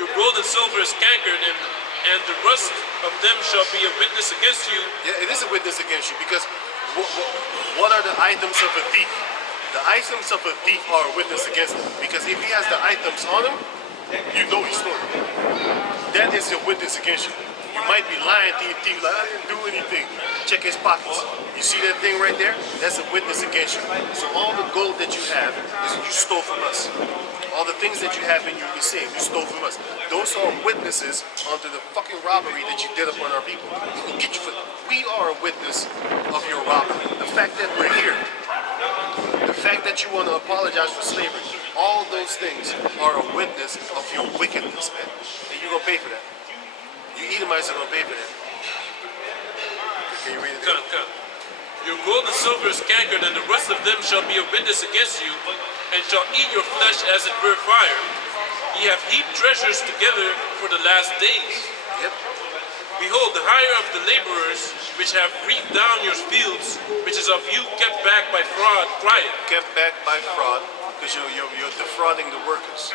Your gold and silver is cankered and the rust of them shall be a witness against you. Yeah, it is a witness against you because what are the items of a thief? The items of a thief are a witness against him because if he has the items on him, you know he stole it. That is a witness against you. You might be lying to your thief like, I didn't do anything. Check his pockets. You see that thing right there? That's a witness against you. So all the gold that you have is you stole from us. All the things that you have in you, you stole from us. Those are witnesses onto the fucking robbery that you did upon our people. We are a witness of your robbery. The fact that we're here, the fact that you want to apologize for slavery, all those things are a witness of your wickedness, man. And you're going to pay for that. You Edomites are going to pay for that. Can you read it? Come. Your gold and silver is cankered, and the rest of them shall be a witness against you, and shall eat your flesh as it were fire. Ye have heaped treasures together for the last days. Yep. Behold, the hire of the laborers, which have reaped down your fields, which is of you kept back by fraud, crieth. Kept back by fraud, because you're defrauding the workers.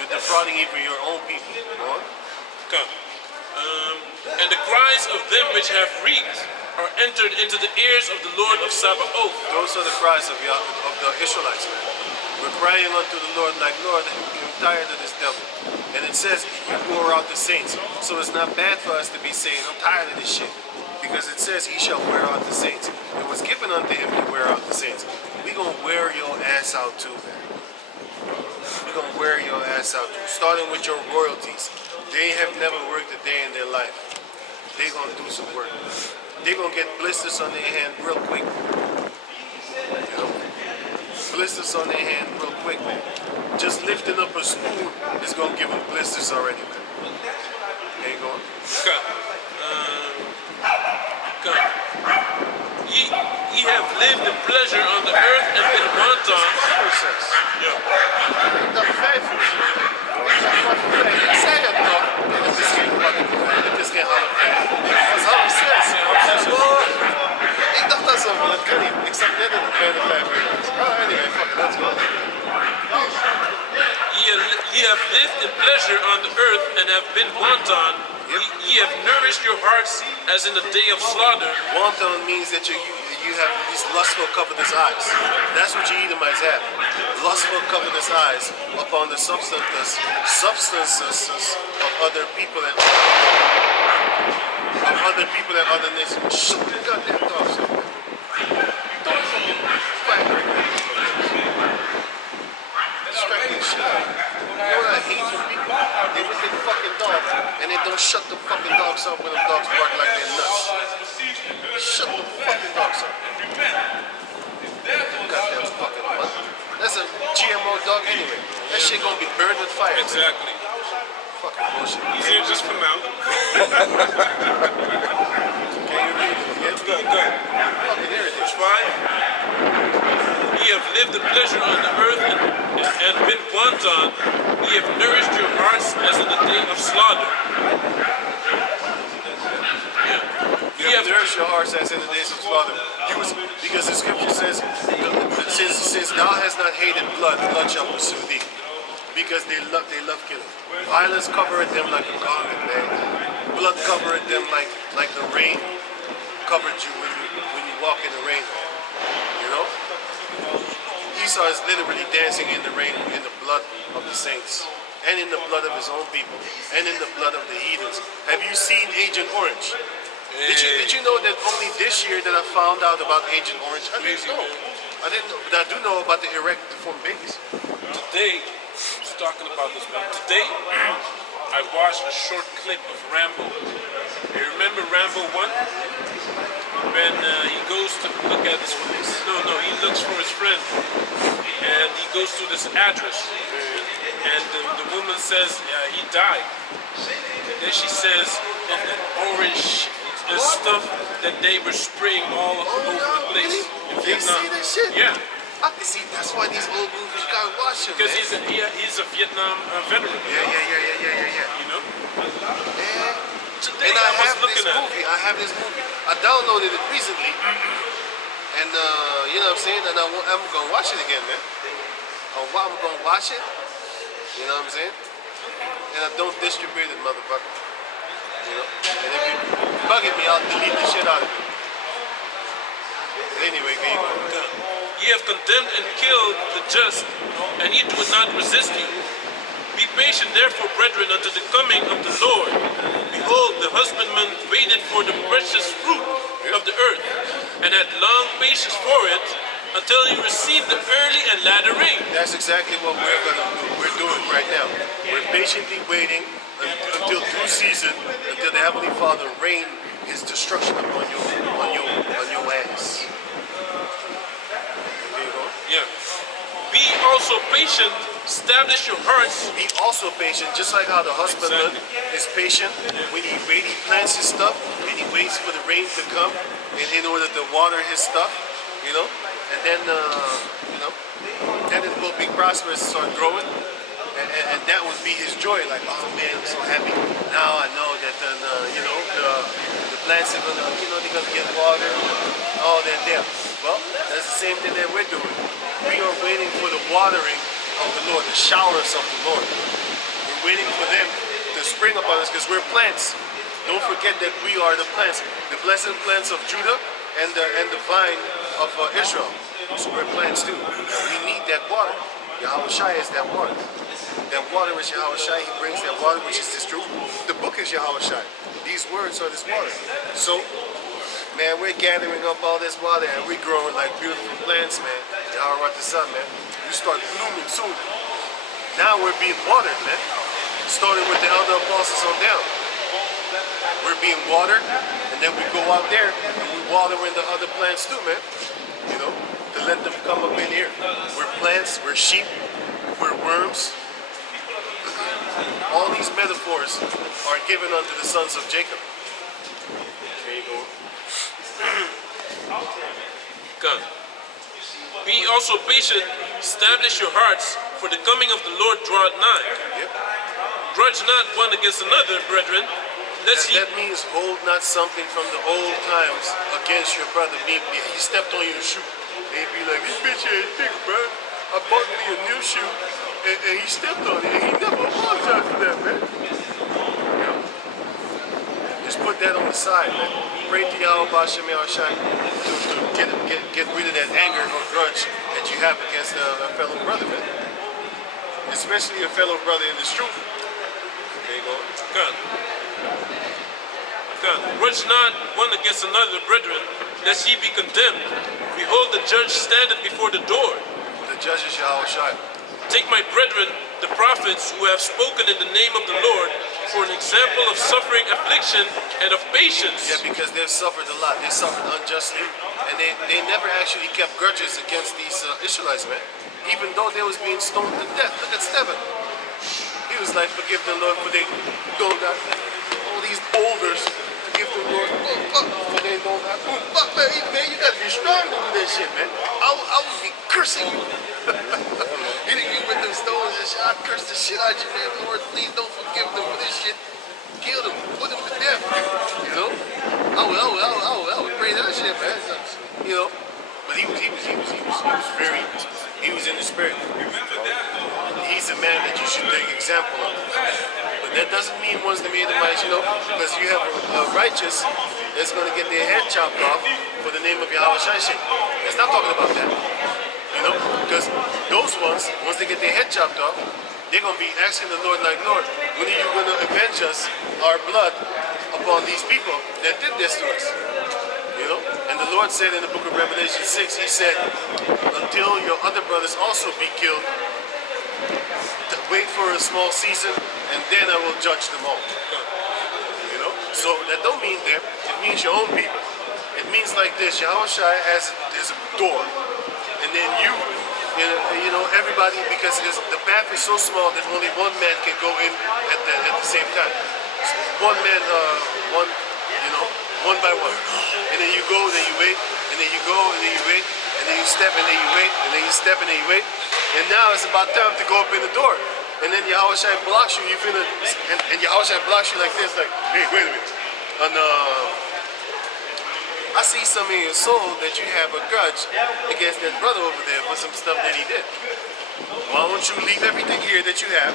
You're defrauding even your own people. Lord. Come. And the cries of them which have reaped are entered into the ears of the Lord of Sabaoth. Those are the cries of the Israelites, man. We're crying unto the Lord like, Lord, I'm tired of this devil. And it says, you wore out the saints. So it's not bad for us to be saying, I'm tired of this shit. Because it says, he shall wear out the saints. It was given unto him to wear out the saints. We're going to wear your ass out too, man. We're going to wear your ass out too. Starting with your royalties. They have never worked a day in their life. They're going to do some work. They're going to get blisters on their hand real quick. You know? Blisters on their hand real quick, man. Just lifting up a spoon is going to give them blisters already, man. There you go. Come. Ye have lived in pleasure on the earth and been wanton. Ja. Dat vijf uur. Zeg het toch? Het is geen kwart voor vijf. Het is geen half vijf. Het is half zes. Oh, ik dacht dat zo, maar dat kan niet. Ik zat net in de bijna 5 uur. Oh, anyway, fuck it, let's go. Ye have lived in pleasure on the earth and have been wanton, Ye have nourished your hearts as in the day of slaughter. Wanton means that you have these lustful covetous eyes. That's what you Edomites have. Lustful covetous eyes upon the substances of other people and other nations. Shut the goddamn dogs up. Don't fucking fight right now. Distracting shit out. You know what I hate from people? They with their fucking dog and they don't shut the fucking dogs up when the dogs bark like they're nuts. Shut the fucking dogs up. Goddamn fucking what? That's a GMO dog anyway. That shit gonna be burned with fire. Exactly. Fucking bullshit. Easier just come out. Can you read it again? Good. Fucking here it is. Fine. Ye have lived the pleasure on the earth and been wanton. Ye have nourished your hearts as in the day of slaughter. You have nourished your hearts as in the days of slaughter. Because the scripture says, since thou hast not hated blood, blood shall pursue thee. Because they love killing. Violence covered them like a garment, man. Blood covered them like the rain covered you when you walk in the rain. You know? Esau is literally dancing in the rain, in the blood of the saints, and in the blood of his own people, and in the blood of the heathens. Have you seen Agent Orange? Did you know that only this year that I found out about Agent Orange? I didn't know. But I do know about the erect deformed babies. Today, I was talking about this, man. Today, I watched a short clip of Rambo. You remember Rambo 1? When he goes to look at his he looks for his friend. And he goes to this address. And the woman says, he died. And then she says, and that orange stuff that they were spraying all over the place in You Vietnam. see that shit? Yeah. I can see that's why these old movies you gotta watch them. Because man. he's a Vietnam veteran. Yeah. You know? Today And I have was looking this at movie. I have this movie. I downloaded it recently, and you know what I'm saying. And I'm gonna watch it again, man. I'm gonna watch it. You know what I'm saying? And I don't distribute it, motherfucker. You know. And if you bugging me, I'll delete the shit out of it. But anyway, can you go? Ye have condemned and killed the just, and he would not resist you. Be patient, therefore, brethren, unto the coming of the Lord. Behold, the husbandman waited for the precious fruit of the earth, and had long patience for it, until he received the early and latter rain. That's exactly what we're gonna do. We're doing right now. We're patiently waiting until due season, until the Heavenly Father rain His destruction upon your ass. There you go. Yeah. Be also patient, establish your hearts. Be also patient, just like how the husbandman is patient when he plants his stuff and he waits for the rain to come in order to water his stuff, you know, and then then it will be prosperous and start growing, and that would be his joy. Like, oh man, I'm so happy. Now I know that the plants are gonna, they're gonna get water, all that there. Well, that's the same thing that we're doing. We are waiting for the watering of the Lord, the showers of the Lord. We're waiting for them to spring upon us because we're plants. Don't forget that we are the plants, the blessed plants of Judah and the vine of Israel. So we're plants too. We need that water. Yahweh Shai is that water. That water is Yahweh Shai. He brings that water, which is this truth. The book is Yahweh Shai. These words are this water. So, man, we're gathering up all this water and we're growing like beautiful plants, man. Yahweh brought the sun, man. We start blooming soon. Now we're being watered, man. Starting with the elder apostles on down. We're being watered, and then we go out there and we water in the other plants too, man. You know, to let them come up in here. We're plants, we're sheep, we're worms. All these metaphors are given unto the sons of Jacob. There you go. God. Be also patient, establish your hearts, for the coming of the Lord draweth nigh. Yep. Grudge not one against another, brethren, lest ye... That means hold not something from the old times against your brother. He stepped on your shoe. And he'd be like, this bitch ain't thick, bro. I bought me a new shoe, and he stepped on it, and he never apologized for that, man. put that on the side, man. Pray to Yahweh Bashem Yahushai to get rid of that anger or grudge that you have against a fellow brother, man. Especially a fellow brother in this truth. There you go. God. God. Grudge not one against another, brethren, lest ye be condemned. Behold, the judge standeth before the door. The judge is Yahushai. Take my brethren, the prophets, who have spoken in the name of the Lord, for an example of suffering, affliction, and of patience. Yeah, because they've suffered a lot. They suffered unjustly, and they never actually kept grudges against these Israelites, man. Even though they was being stoned to death. Look at Stephen. He was like, forgive the Lord, for they don't got all these boulders. Forgive the Lord, for they don't got. Fuck, man, you gotta be strong to do that shit, man. I would be cursing you. Hitting you with them stones and shit. I curse the shit out you, man. Lord, please don't forgive them for this shit. Kill them, put them to death. You know? I would pray that shit, man. You know? But he was very, he was in the spirit. He's a man that you should take example of. But that doesn't mean one's the Edomites, you know, because you have a righteous that's going to get their head chopped off for the name of Yahweh Shai. It's not talking about that. You know, because those ones, once they get their head chopped off, they're going to be asking the Lord, like, Lord, when are you going to avenge us, our blood, upon these people that did this to us? You know? And the Lord said in the book of Revelation 6, he said, until your other brothers also be killed, wait for a small season, and then I will judge them all. You know? So that don't mean them, it means your own people. It means like this, Yahweh Shai has a door. And then you know, everybody, because the path is so small that only one man can go in at the same time. So one man, you know, one by one. And then you go, then you wait, and then you go, and then you wait, and then you step, and then you wait, and then you step, and then you wait. And now it's about time to go up in the door. And then Yahweh Shai blocks you, and Yahweh Shai blocks you like this, like, hey, wait a minute. And I see some in your soul that you have a grudge against that brother over there for some stuff that he did. Why don't you leave everything here that you have,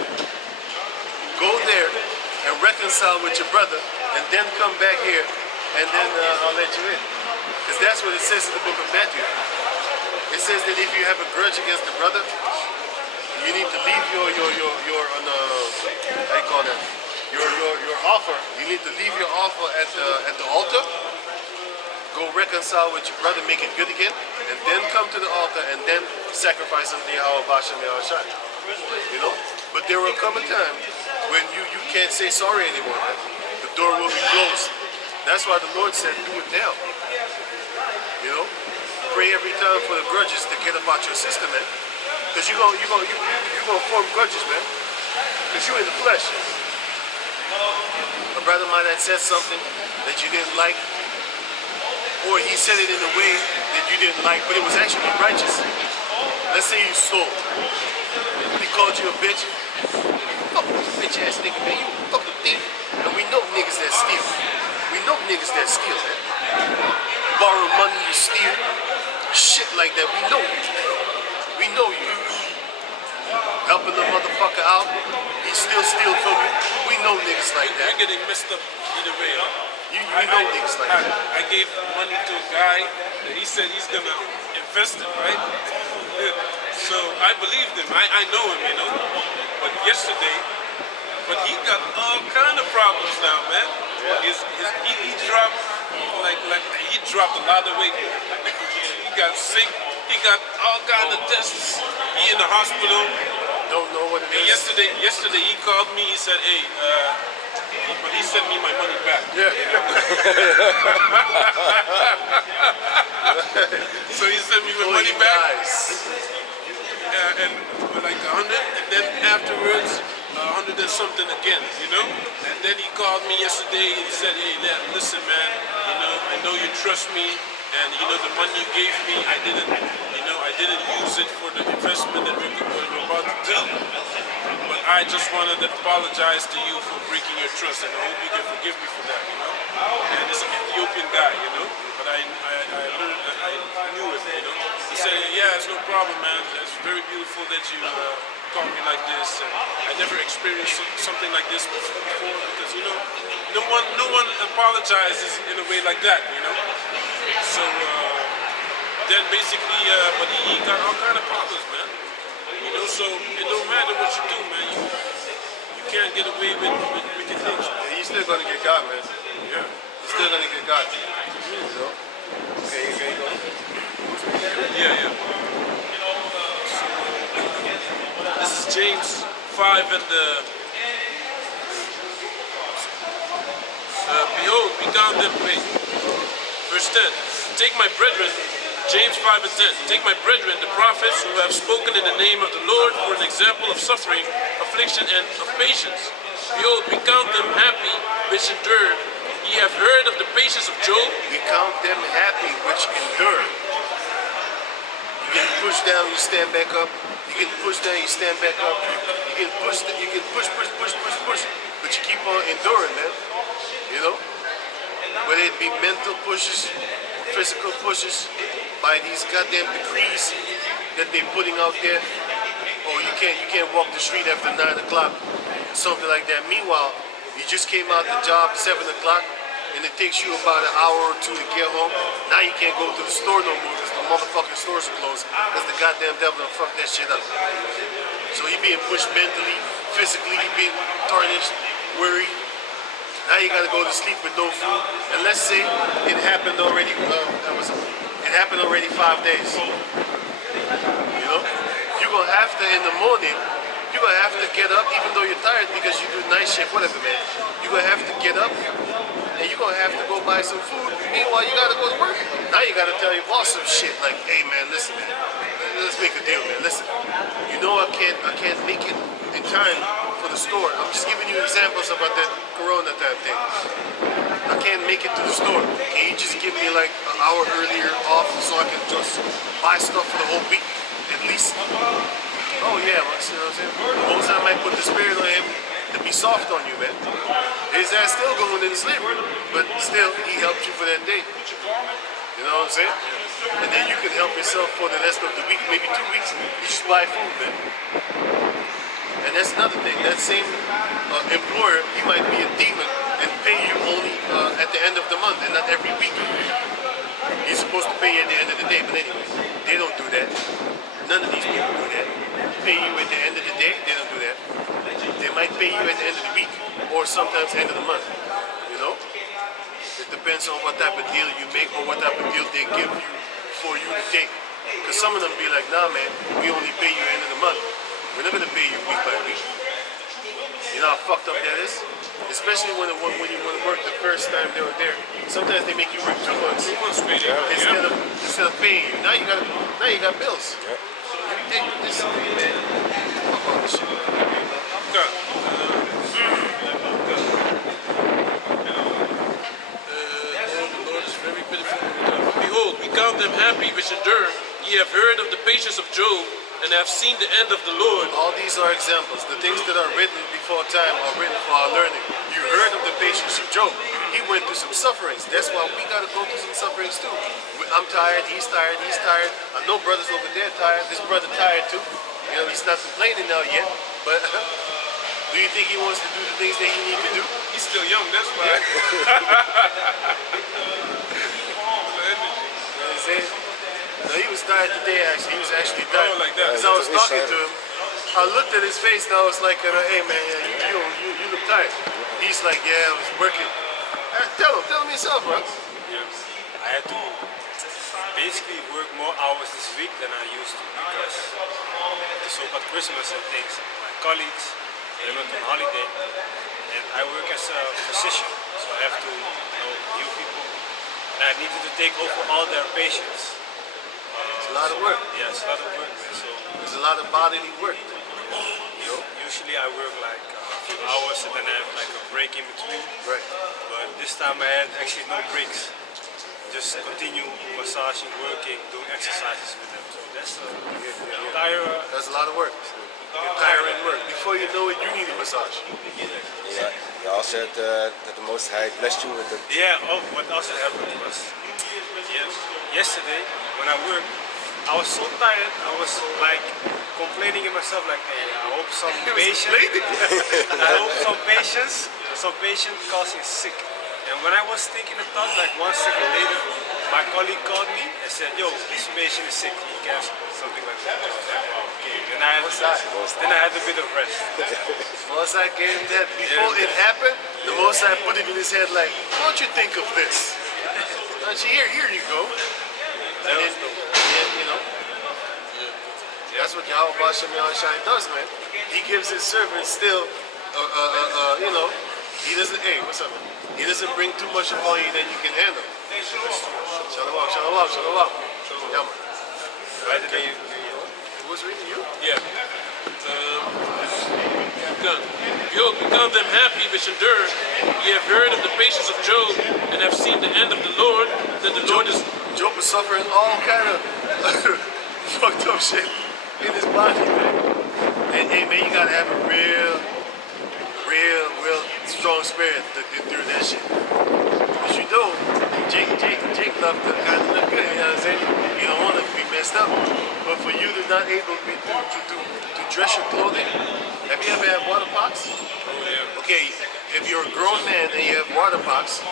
go there and reconcile with your brother, and then come back here, and then I'll let you in. Because that's what it says in the book of Matthew. It says that if you have a grudge against the brother, you need to leave your how you call that? Your offer. You need to leave your offer at the altar. Go reconcile with your brother, make it good again, and then come to the altar and then sacrifice unto Yahweh Bashem Yahushai. You know? But there will come a time when you can't say sorry anymore, man. The door will be closed. That's why the Lord said, do it now. You know? Pray every time for the grudges to get up out your system, man. Because you're gonna form grudges, man. Because you're in the flesh. A brother might have said something that you didn't like, or he said it in a way that you didn't like, but it was actually righteous. Let's say you stole. He called you a bitch. Fuck you bitch ass nigga, man. You a fucking thief. And we know niggas that steal. We know niggas that steal, man. Borrow money, you steal. Shit like that. We know you. We know you. Helping the motherfucker out, he still steal from you. We know niggas like that. You're getting messed up either way, huh? You know niggas like that. I gave money to a guy that he said he's gonna invest it, right? So I believed him. I know him, you know. But yesterday, he got all kind of problems now, man. He dropped he dropped a lot of weight. He got sick. He got all kind of tests. He in the hospital. Don't know what it And is. yesterday he called me. He said, "Hey, but he sent me my money back." Yeah. So he sent me my money back. Nice. And like 100, and then afterwards 100 and something again, you know. And then he called me yesterday and he said, "Hey, listen, man, you know, I know you trust me, and you know the money you gave me, I didn't use it for the investment that we're about to do. But I just wanted to apologize to you for breaking your trust, and I hope you can forgive me for that, you know." And it's an Ethiopian guy, you know. But I knew it, you know. He said, yeah, it's no problem, man. It's very beautiful that you taught me like this. And I never experienced something like this before because, you know, no one apologizes in a way like that, you know. So then basically, but he got all kind of problems, man. You know, so it don't matter what you do, man. You can't get away with wicked things. Yeah, you're still gonna get got, man. Yeah. You're still gonna get got. You know? Okay, you go. Yeah. So, this is James 5 and behold, we count them. Wait. Verse 10. Take my brethren, James 5 and 10. Take my brethren, the prophets who have spoken in the name of the Lord for an example of suffering, affliction, and of patience. Behold, we count them happy which endure. Ye have heard of the patience of Job. We count them happy which endure. You get pushed down, you stand back up. You get pushed down, you stand back up. You get pushed, you can push, but you keep on enduring, man. You know? Whether it be mental pushes, physical pushes, by these goddamn decrees that they're putting out there. Oh, you can't walk the street after 9 o'clock, something like that. Meanwhile, you just came out the job 7 o'clock, and it takes you about an hour or two to get home. Now you can't go to the store no more because the motherfucking stores are closed because the goddamn devil done fucked that shit up. So you being pushed mentally, physically, you being tarnished, worried. Now you gotta go to sleep with no food. And let's say it happened already. It happened already 5 days. You know, you're gonna have to in the morning. You're gonna have to get up, even though you're tired because you do night shift, whatever, man. You're gonna have to get up, and you're gonna have to go buy some food. Meanwhile, you gotta go to work. Now you gotta tell your boss some shit like, "Hey, man, listen, man, let's make a deal, man. Listen, you know I can't make it in time for the store. I'm just giving you examples about that Corona type thing. I can't make it to the store. Can you just give me like an hour earlier off so I can just buy stuff for the whole week at least?" Oh yeah, well, you know what I'm saying? Most time I might put the spirit on him to be soft on you, man. His ass still going into slavery, but still he helped you for that day. You know what I'm saying? And then you can help yourself for the rest of the week, maybe 2 weeks. You just buy food, man. And that's another thing. That same employer, he might be a demon and pay you only at the end of the month and not every week. He's supposed to pay you at the end of the day, but anyway, they don't do that. None of these people do that. Pay you at the end of the day, they don't do that. They might pay you at the end of the week or sometimes end of the month. You know? It depends on what type of deal you make or what type of deal they give you for you to take. Because some of them be like, nah man, we only pay you end of the month. We're not gonna pay you week by week. You know how fucked up that is? Especially when you want to work the first time they were there. Sometimes they make you work 2 months. 2 months payday. Instead of paying you. Now you got bills. Yeah. This man. Fuck all this shit. God. The Lord is very pitiful. Behold, we count them happy which endure. Ye have heard of the patience of Job, and have seen the end of the Lord. All these are examples. The things that are written before time are written for our learning. You heard of the patience of Job. He went through some sufferings. That's why we gotta go through some sufferings too. I'm tired, he's tired, he's tired. I know brothers over there tired. This brother tired too. You know, he's not complaining now yet, but do you think he wants to do the things that he needs to do? He's still young, that's why. You know what I'm saying? No, he was tired today actually. He was actually tired. Oh, like that. Because I was talking to him. I looked at his face and I was like, hey man, you look tired. He's like, yeah, I was working. Tell him yourself, bro. I had to basically work more hours this week than I used to because the so-called Christmas and things. My colleagues, they went on holiday, and I work as a physician, so I have to heal people, and I needed to take over all their patients. It's a lot of work. Yeah, it's a lot of work. So There's a lot of bodily work. usually I work like a few hours and then I have like a break in between. Right. But this time I had actually no breaks. Just continue massaging, working, doing exercises with them. So that's entire. That's a lot of work. Tiring work. Before you know it, you need a massage. Yeah. Y'all said that the Most High blessed you with it. Yeah. Oh, what also happened was yesterday when I worked, I was so tired. I was like complaining in myself, like, hey, I hope some patience. I hope some patient calls you sick. And when I was thinking the thought, like 1 second later, my colleague called me and said, yo, this patient is sick. He canceled, something like that. Okay. Then I had a bit of rest. Most I gave him that before it happened. The most I put it in his head like, what don't you think of this? Don't you here you go. And then, you know, that's what Yahweh Shem Shai does, man. He gives his servants still, you know, he doesn't, hey, what's up, man? He doesn't bring too much upon you than you can handle. Shalom. Yeah, man. Right, who was reading you? Yeah. Behold, become them happy which endure. Ye have heard of the patience of Job, and have seen the end of the Lord, that the Lord is... Job is suffering all kind of fucked up shit in his body, man. And hey, man, you gotta have a real strong spirit to endure that shit. Because you know, Jake loved to kind of look good, you know what I'm saying? You don't want to be messed up. But for you to not able to dress your clothing, have you ever had water pox? Oh, yeah. Okay, if you're a grown man and you have water pox,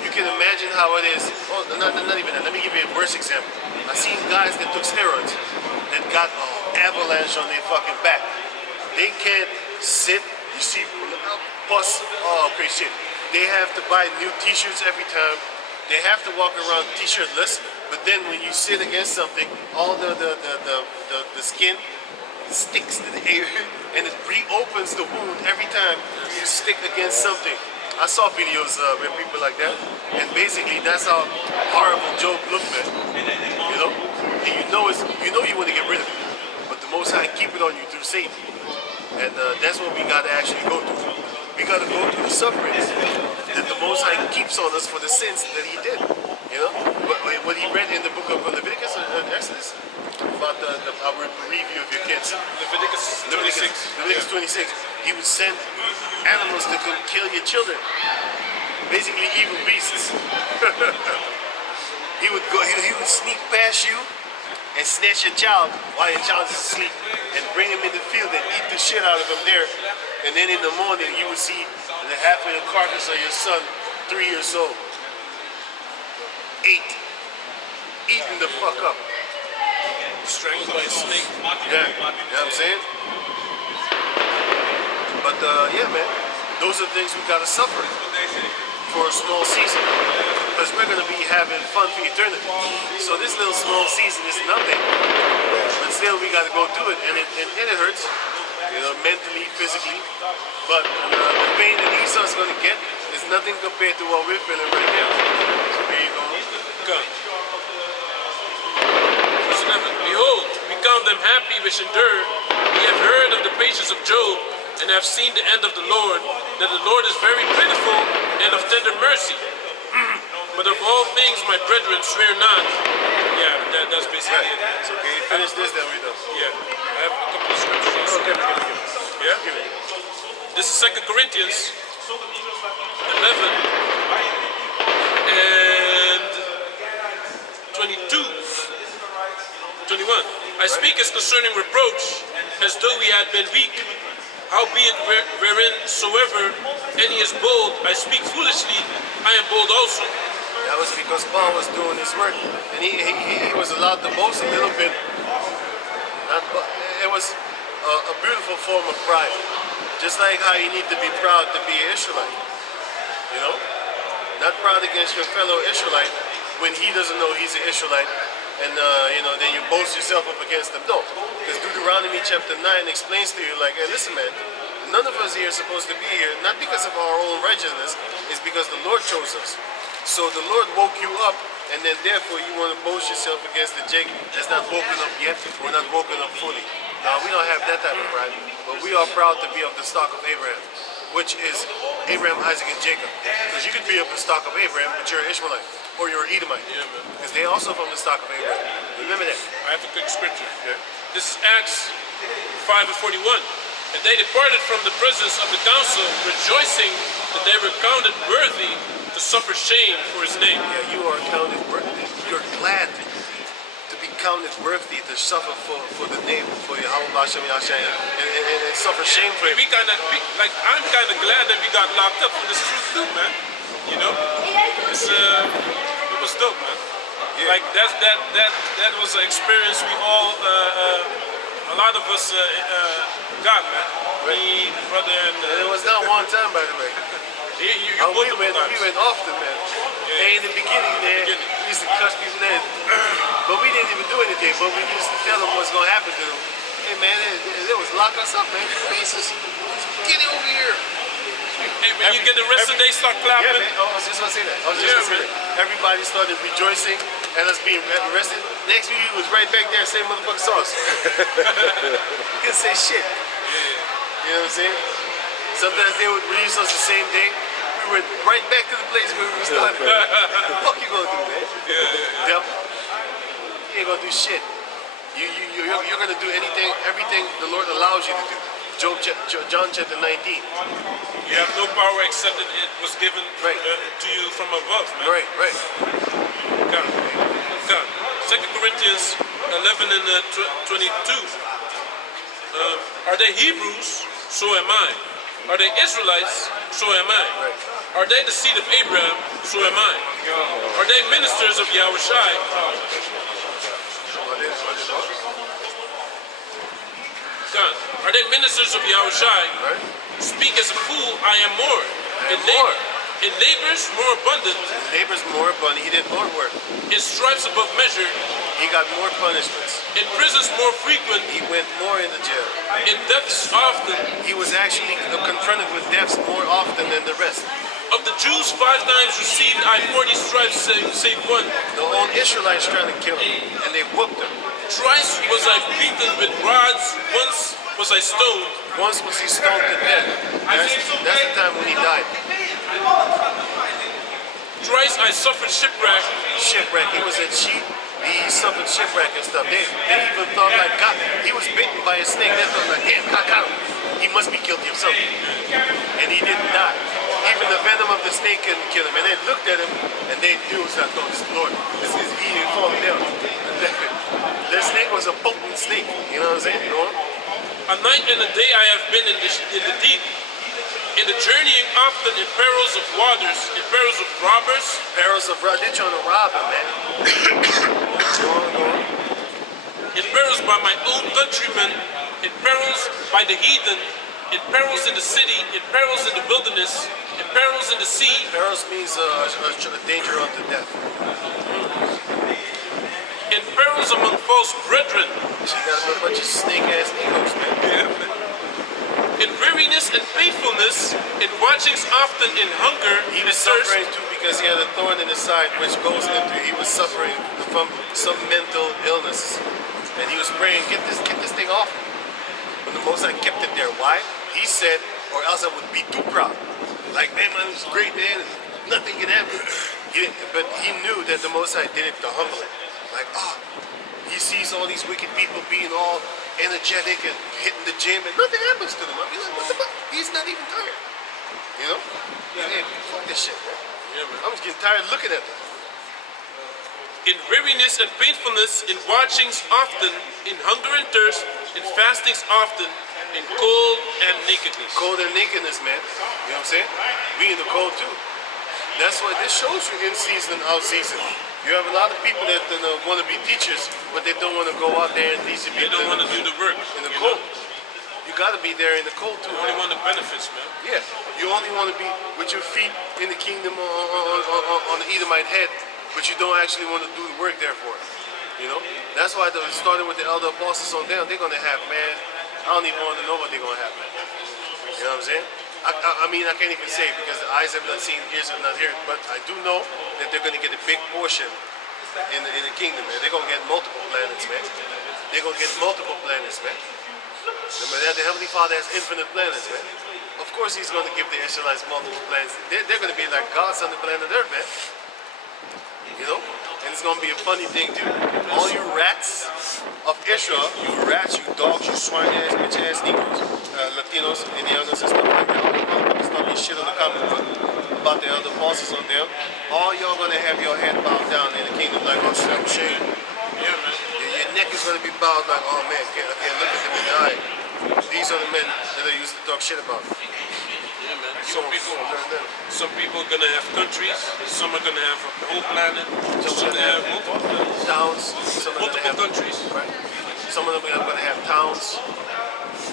you can imagine how it is. Oh, not even that. Let me give you a worse example. I seen guys that took steroids that got an avalanche on their fucking back. They can't sit. You see pus, oh crazy shit. They have to buy new t-shirts every time. They have to walk around t-shirtless. But then when you sit against something, all the skin sticks to the air and it reopens the wound every time you stick against something. I saw videos with people like that, and basically that's how horrible Job looked, man. You know, and you know you want to get rid of it, but the Most High keep it on you through Satan, and that's what we got to actually go through. We got to go through the sufferings that the Most High keeps on us for the sins that He did. You know, what He read in the book of Leviticus and Exodus about our review of your kids. Leviticus 26. He would send animals that could kill your children. Basically evil beasts. He would sneak past you and snatch your child while your child is asleep and bring him in the field and eat the shit out of him there. And then in the morning you would see the half of the carcass of your son, 3 years old, eaten the fuck up. strangled by a snake. Yeah, you know what I'm saying? But yeah, man, those are things we gotta suffer for a small season, because we're gonna be having fun for eternity. So this little small season is nothing, but still we gotta go through it, and it hurts, you know, mentally, physically. But the pain that Esau's gonna get is nothing compared to what we're feeling right now. So there you go. God. Verse 11. Behold, we count them happy which endure. We have heard of the patience of Job, and have seen the end of the Lord, that the Lord is very pitiful and of tender mercy. But of all things, my brethren, swear not. Yeah, that's basically it. So can you finish this, then we're done. Yeah, I have a couple of scriptures. Okay. Yeah? This is 2 Corinthians 11 and 22. 21. I speak as concerning reproach, as though we had been weak. Howbeit wherein soever any is bold, I speak foolishly, I am bold also. That was because Paul was doing his work, and he was allowed to boast a little bit. It was a beautiful form of pride. Just like how you need to be proud to be an Israelite. You know? Not proud against your fellow Israelite when he doesn't know he's an Israelite, and you know, then you boast yourself up against them. No. Because Deuteronomy chapter 9 explains to you, like, hey, listen, man, none of us here are supposed to be here, not because of our own righteousness, it's because the Lord chose us. So the Lord woke you up, and then therefore you want to boast yourself against the Jacob that's not woken up yet, or not woken up fully. Now, we don't have that type of pride, but we are proud to be of the stock of Abraham, which is Abraham, Isaac, and Jacob. Because you could be of the stock of Abraham, but you're an Ishmaelite, or you're an Edomite. Yeah, man. Because they're also from the stock of Abraham. Remember that. I have a quick scripture. Okay. This is Acts 5 and 41. And they departed from the presence of the council, rejoicing that they were counted worthy to suffer shame for his name. Yeah, you are counted worthy. You're glad to be count it worthy to suffer for the name, for Yahweh Hashem Yahshua, and suffer shame for it. I'm kind of glad that we got locked up for this truth too, man. You know, it was dope, man. Yeah. Like that was an experience we all, a lot of us got, man. Me, brother, and And it was not one time, by the way. you We multiple times. went often, man. And in the beginning, man, we used to cuss people there. But we didn't even do anything. But we used to tell them what's going to happen to them. Hey, man, they was lock us up, man. Faces. Get over here. Hey, when you get arrested, they start Yeah, clapping. man. I was just going to say that. Everybody started rejoicing at us being arrested. Next week, we was right back there, same motherfucking sauce. Couldn't say shit. You know what I'm saying? Sometimes they would release us the same day. We went right back to the place where we started. What the fuck you gonna do, man? Devil. You ain't gonna do shit. You're gonna do everything the Lord allows you to do. John chapter 19. You have no power except that it was given to you from above, man. Right. God. 2 Corinthians 11 and 22. Are they Hebrews? So am I. Are they Israelites? So am I. Are they the seed of Abraham? So am I. Are they ministers of Yahushai? God. Are they ministers of Yahushai? Right. Speak as a fool, I am more. In labors more abundant. Neighbor's more abundant. He did more work. In stripes above measure. He got more punishments. In prisons more frequent. He went more into jail. In deaths often. He was actually confronted with deaths more often than the rest. Of the Jews 5 times received I 40 stripes, save one. The own Israelites trying to kill him, and they whooped him. Thrice was I beaten with rods, once was I stoned. Once was he stoned to death. That's the time when he died. Thrice I suffered shipwreck. Shipwreck. He was at sheep. He suffered shipwreck and stuff. They even thought like God. He was bitten by a snake. They thought like, damn, God got him. He must be guilty of something. And he didn't die. Even the venom of the snake couldn't kill him. And they looked at him and they knew it was not this Lord. This is he didn't fall down. The snake was a potent snake. You know what I'm saying? You know? A night and a day I have been in the deep. In the journeying often in perils of waters, in perils of robbers. Perils of robbers. They're trying to rob him, man. Go on. In perils by my own countrymen, in perils by the heathen, in perils in the city, in perils in the wilderness, in perils in the sea. Perils means a danger unto death. In perils among false brethren. She got a bunch of snake-ass egos, man. In weariness and faithfulness, in watchings often, in hunger, He in was thirst. suffering too because he had a thorn in his side, which goes into. He was suffering from some mental illness, and he was praying, "Get this thing off." But the Most High kept it there. Why? He said, "Or else I would be too proud." Like, man, this is great, man. Nothing can happen. But he knew that the Most High did it to humble him. Like, he sees all these wicked people being all energetic and hitting the gym, and nothing happens to them. I mean, like, what the fuck? He's not even tired. You know? Yeah, fuck this shit, man. Yeah, man. I'm just getting tired looking at them. In weariness and painfulness, in watchings often, in hunger and thirst, in fastings often, in cold and nakedness. Cold and nakedness, man. You know what I'm saying? We in the cold too. That's why this shows you in season and out season. You have a lot of people that want to be teachers, but they don't want to go out there and teach the They people don't want to do the work. in the cold. You got to be there in the cold too. You only want the benefits, man. Yeah, you only want to be with your feet in the kingdom on the Edomite head, but you don't actually want to do the work there for it. You know, that's why starting with the elder apostles on down, they're gonna have, man. I don't even want to know what they're gonna have, man. You know what I'm saying? I mean, I can't even say because the eyes have not seen, ears have not heard, but I do know that they're gonna get a big portion in the kingdom, man. They're gonna get multiple planets, man. They're gonna get multiple planets, man. The Heavenly Father has infinite planets, man. Of course, He's going to give the Israelites multiple planets. They're going to be like gods on the planet Earth, man. You know? And it's going to be a funny thing, too. All you rats of Israel, you rats, you dogs, you swine-ass, bitch-ass Negroes, Latinos, Indianos, and stuff like that. All the motherfuckers talking shit on the comic book about the elder apostles on them. All y'all going to have your head bowed down in the kingdom like, oh, shit, I'm ashamed. Yeah, man. neck is going to be bowed like, oh man, I can't look at them in the eye. These are the men that I used to talk shit about. Yeah, man. So Some people are gonna have countries. Some are gonna have a whole planet. Some are gonna have towns, some are multiple gonna have, countries. right? Some of them are going to have towns.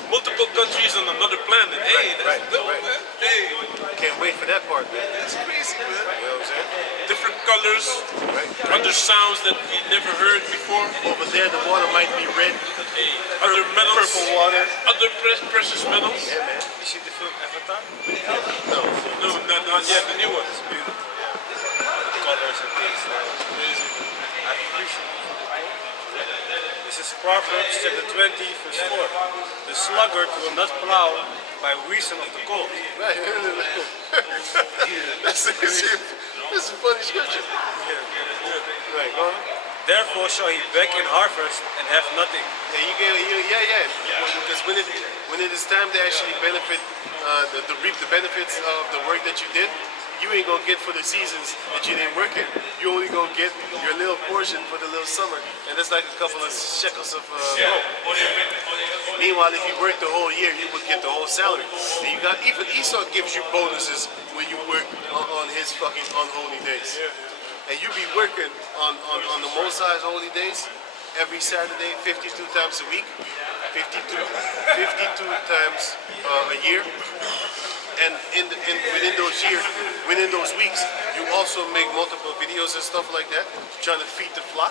Multiple countries on another planet. Hey, that's Right, dope, right. man. Hey, Can't wait for that part, man. that's crazy, man. You know what I'm saying? Different colors, Right. other sounds that we never heard before. Over there, the water might be red, Hey, other metals, purple water. other precious metals. Yeah, man. You see the film Avatar? No. No, not yet. The new ones. Colors and things. Amazing. I appreciate it. This is Proverbs chapter 20, verse 4. The sluggard will not plow by reason of the cold. Right. That's a funny scripture. Right, go on. Therefore shall he beg in harvest and have nothing. Yeah. Because when it is time to actually benefit, to reap the benefits of the work that you did, you ain't gonna get for the seasons that you didn't work in. You only gonna get your little portion for the little summer, and that's like a couple of shekels of gold. Meanwhile, if you work the whole year, you would get the whole salary. And you got even Esau gives you bonuses when you work on his fucking unholy days. And you be working on the Most High's holy days every Saturday, 52 times a week, 52 times a year. And within those weeks, you also make multiple videos and stuff like that, trying to feed the flock.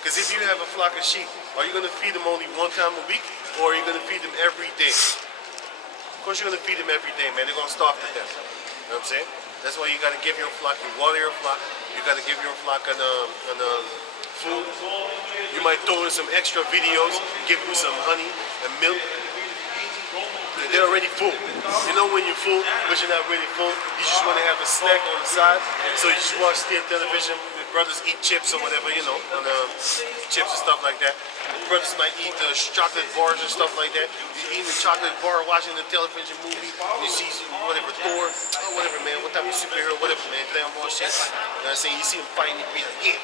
Because if you have a flock of sheep, are you going to feed them only one time a week, or are you going to feed them every day? Of course, you're going to feed them every day, man. They're going to starve to death. You know what I'm saying? That's why you got to give your flock, you water your flock. You got to give your flock an food. You might throw in some extra videos, give them some honey and milk. They're already full. You know when you're full, but you're not really full. You just want to have a snack on the side. So you just watch television. The brothers eat chips or whatever, you know, on chips and stuff like that. The brothers might eat chocolate bars and stuff like that. You're eating the chocolate bar, watching the television movie. You see whatever Thor, or whatever, man, what type of superhero, whatever, man, playing more shit. You know what I'm saying? You see them fighting, you be like, yeah.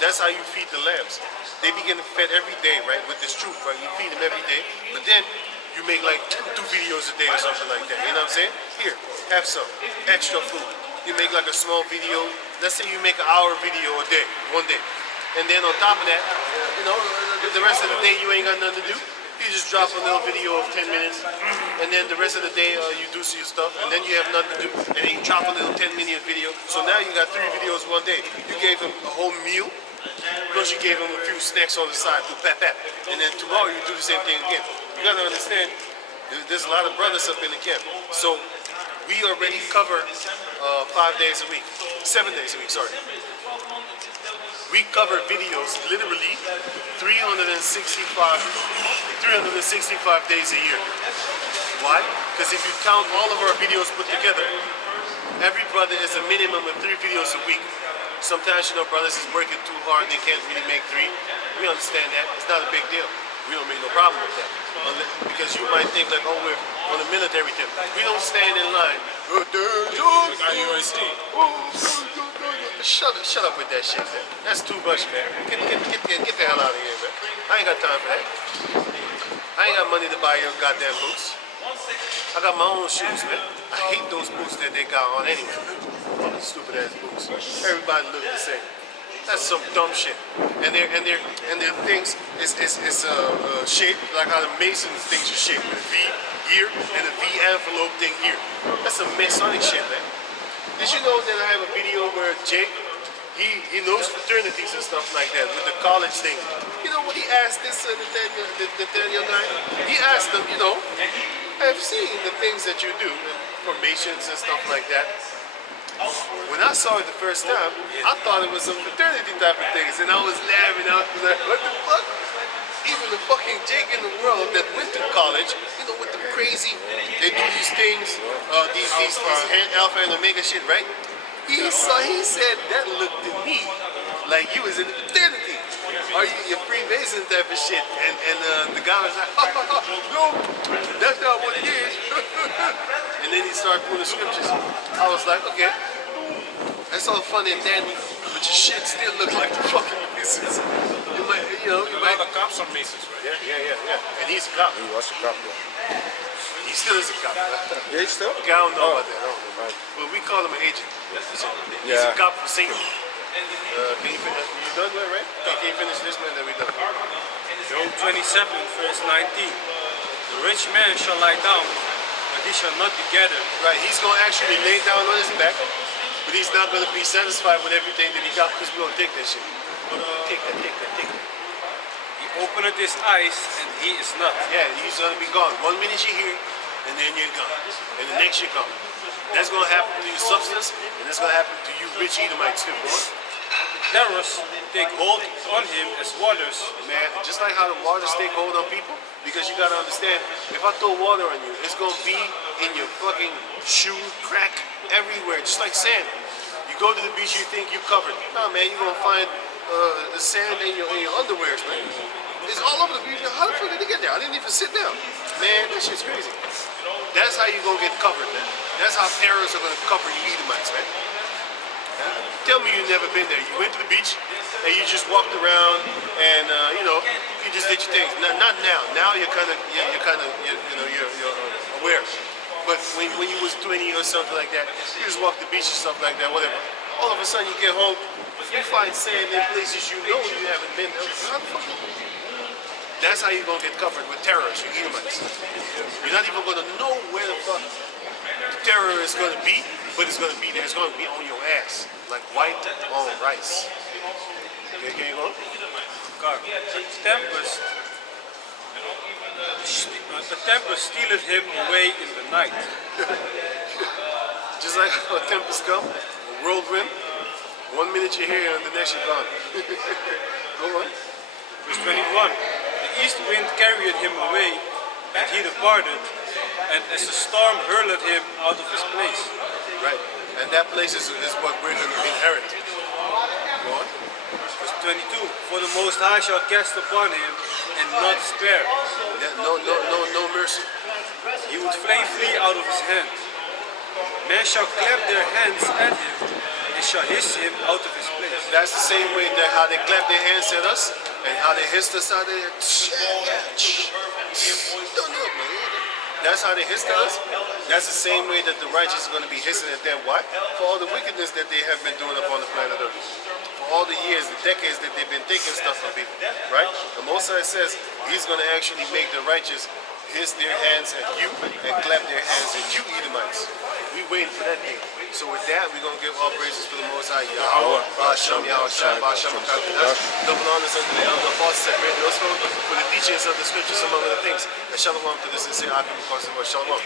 That's how you feed the lambs. They be getting fed every day, right, with this truth, right? You feed them every day, but then you make like two videos a day or something like that. You know what I'm saying? Here, have some extra food. You make like a small video. Let's say you make an hour video a day, one day. And then on top of that, you know, the rest of the day you ain't got nothing to do. You just drop a little video of 10 minutes. And then the rest of the day you do your stuff. And then you have nothing to do. And then you drop a little 10-minute video. So now you got 3 videos one day. You gave them a whole meal. Plus you gave them a few snacks on the side to pap. And then tomorrow you do the same thing again. You gotta understand, there's a lot of brothers up in the camp. So we already cover 5 days a week, 7 days a week, sorry. We cover videos literally 365 days a year. Why? Because if you count all of our videos put together, every brother is a minimum of 3 videos a week. Sometimes, you know, brothers is working too hard, they can't really make 3. We understand that. It's not a big deal. We don't make no problem with that. Because you might think like, oh, we're on a military tip. We don't stand in line. Shut up with that shit, man. That's too much, man. Get the hell out of here, man. I ain't got time for that. I ain't got money to buy your goddamn boots. I got my own shoes, man. I hate those boots that they got on anyway. All these stupid ass boots. Everybody look the same. That's some dumb shit. And their things is shaped like how the Masons things are shaped with a V here and a V envelope thing here. That's some Masonic shit, man. Did you know that I have a video where Jake, he knows fraternities and stuff like that with the college thing. You know what he asked this Nathaniel guy? He asked him, you know, I've seen the things that you do, formations and stuff like that. When I saw it the first time, I thought it was some fraternity type of things, and I was laughing. I was like, what the fuck? Even the fucking Jake in the world that went to college, you know, with the crazy, they do these things, these alpha and omega shit, right? He said that looked to me like you was in the fraternity. Are you your Freemason type of shit? And the guy was like, no, that's not what it is. And then he started pulling the scriptures. I was like, okay, that's all funny and dandy, but your shit still look like the fucking Masons. you know, you All might. the cops are Masons, right? Yeah. And he's a cop. He was a cop, yeah. He still is a cop. Yeah, he's still? Okay, I don't know Oh. about that. I don't know. Right. But we call him an agent. He's Yeah. a cop for safety. Can you finish? You done that, right? Can you finish this man that we done? Job 27, verse 19. The rich man shall lie down, but he shall not be gathered. Right, he's going to actually lay down on his back, but he's not going to be satisfied with everything that he got because we're going to take that shit. Take that. He openeth his eyes, and he is not. Yeah, he's going to be gone. 1 minute you're here, and then you're gone. And the next you're gone. That's going to happen to your substance, and that's going to happen to you rich Edomites too, boy. Terrors take hold on him as waters. Man, just like how the waters take hold on people, because you got to understand, if I throw water on you, it's going to be in your fucking shoe, crack, everywhere, just like sand. You go to the beach, you think you're covered. Nah, man, you're going to find the sand in your underwears, man. It's all over the beach. How the fuck did they get there? I didn't even sit down. Man, that shit's crazy. That's how you're going to get covered, man. That's how terrorists are going to cover you Edomites, man. Tell me you've never been there. You went to the beach and you just walked around and you know, you just did your things. Not now. Now you're kind of you're aware. But when you was 20 or something like that, you just walk the beach and stuff like that, whatever. All of a sudden you get home, you find sand in places you know you haven't been there. How the fuck? That's how you're gonna get covered with terrorists, you Edomites. You're not even gonna know where the fuck the terror is gonna be, but it's gonna be there. It's gonna be on your ass, like white on rice. Okay, can you go? God, the tempest stealeth him away in the night. Just like a tempest come, a whirlwind. 1 minute you're here and the next you're gone. Go on. Verse 21. The east wind carried him away, and he departed, and as the storm hurled him out of his place. Right. And that place is what we're gonna inherit. Go on. Verse 22. For the Most High shall cast upon him, and not spare. Yeah, no mercy. He would flame flee out of his hand. Men shall clap their hands at him, and shall hiss him out of his place. That's the same way that how they clap their hands at us and how they hissed us out there. Don't know, man. That's how they hissed at us. That's the same way that the righteous are going to be hissing at them. Why? For all the wickedness that they have been doing upon the planet Earth. For all the years, the decades that they've been taking stuff from people. Right? The Most High says he's going to actually make the righteous hiss their hands at you and clap their hands at you Edomites. We waiting for that day. So with that, we're going to give all praises to the Most High. Yahweh, Ba'ashem, Yahushua, Ba'ashem, Makadosh. Double honors unto the elder apostles at great Oslo for the teachings of the scriptures, among other things. And shalom to the sincere Akim, of course, Shalom.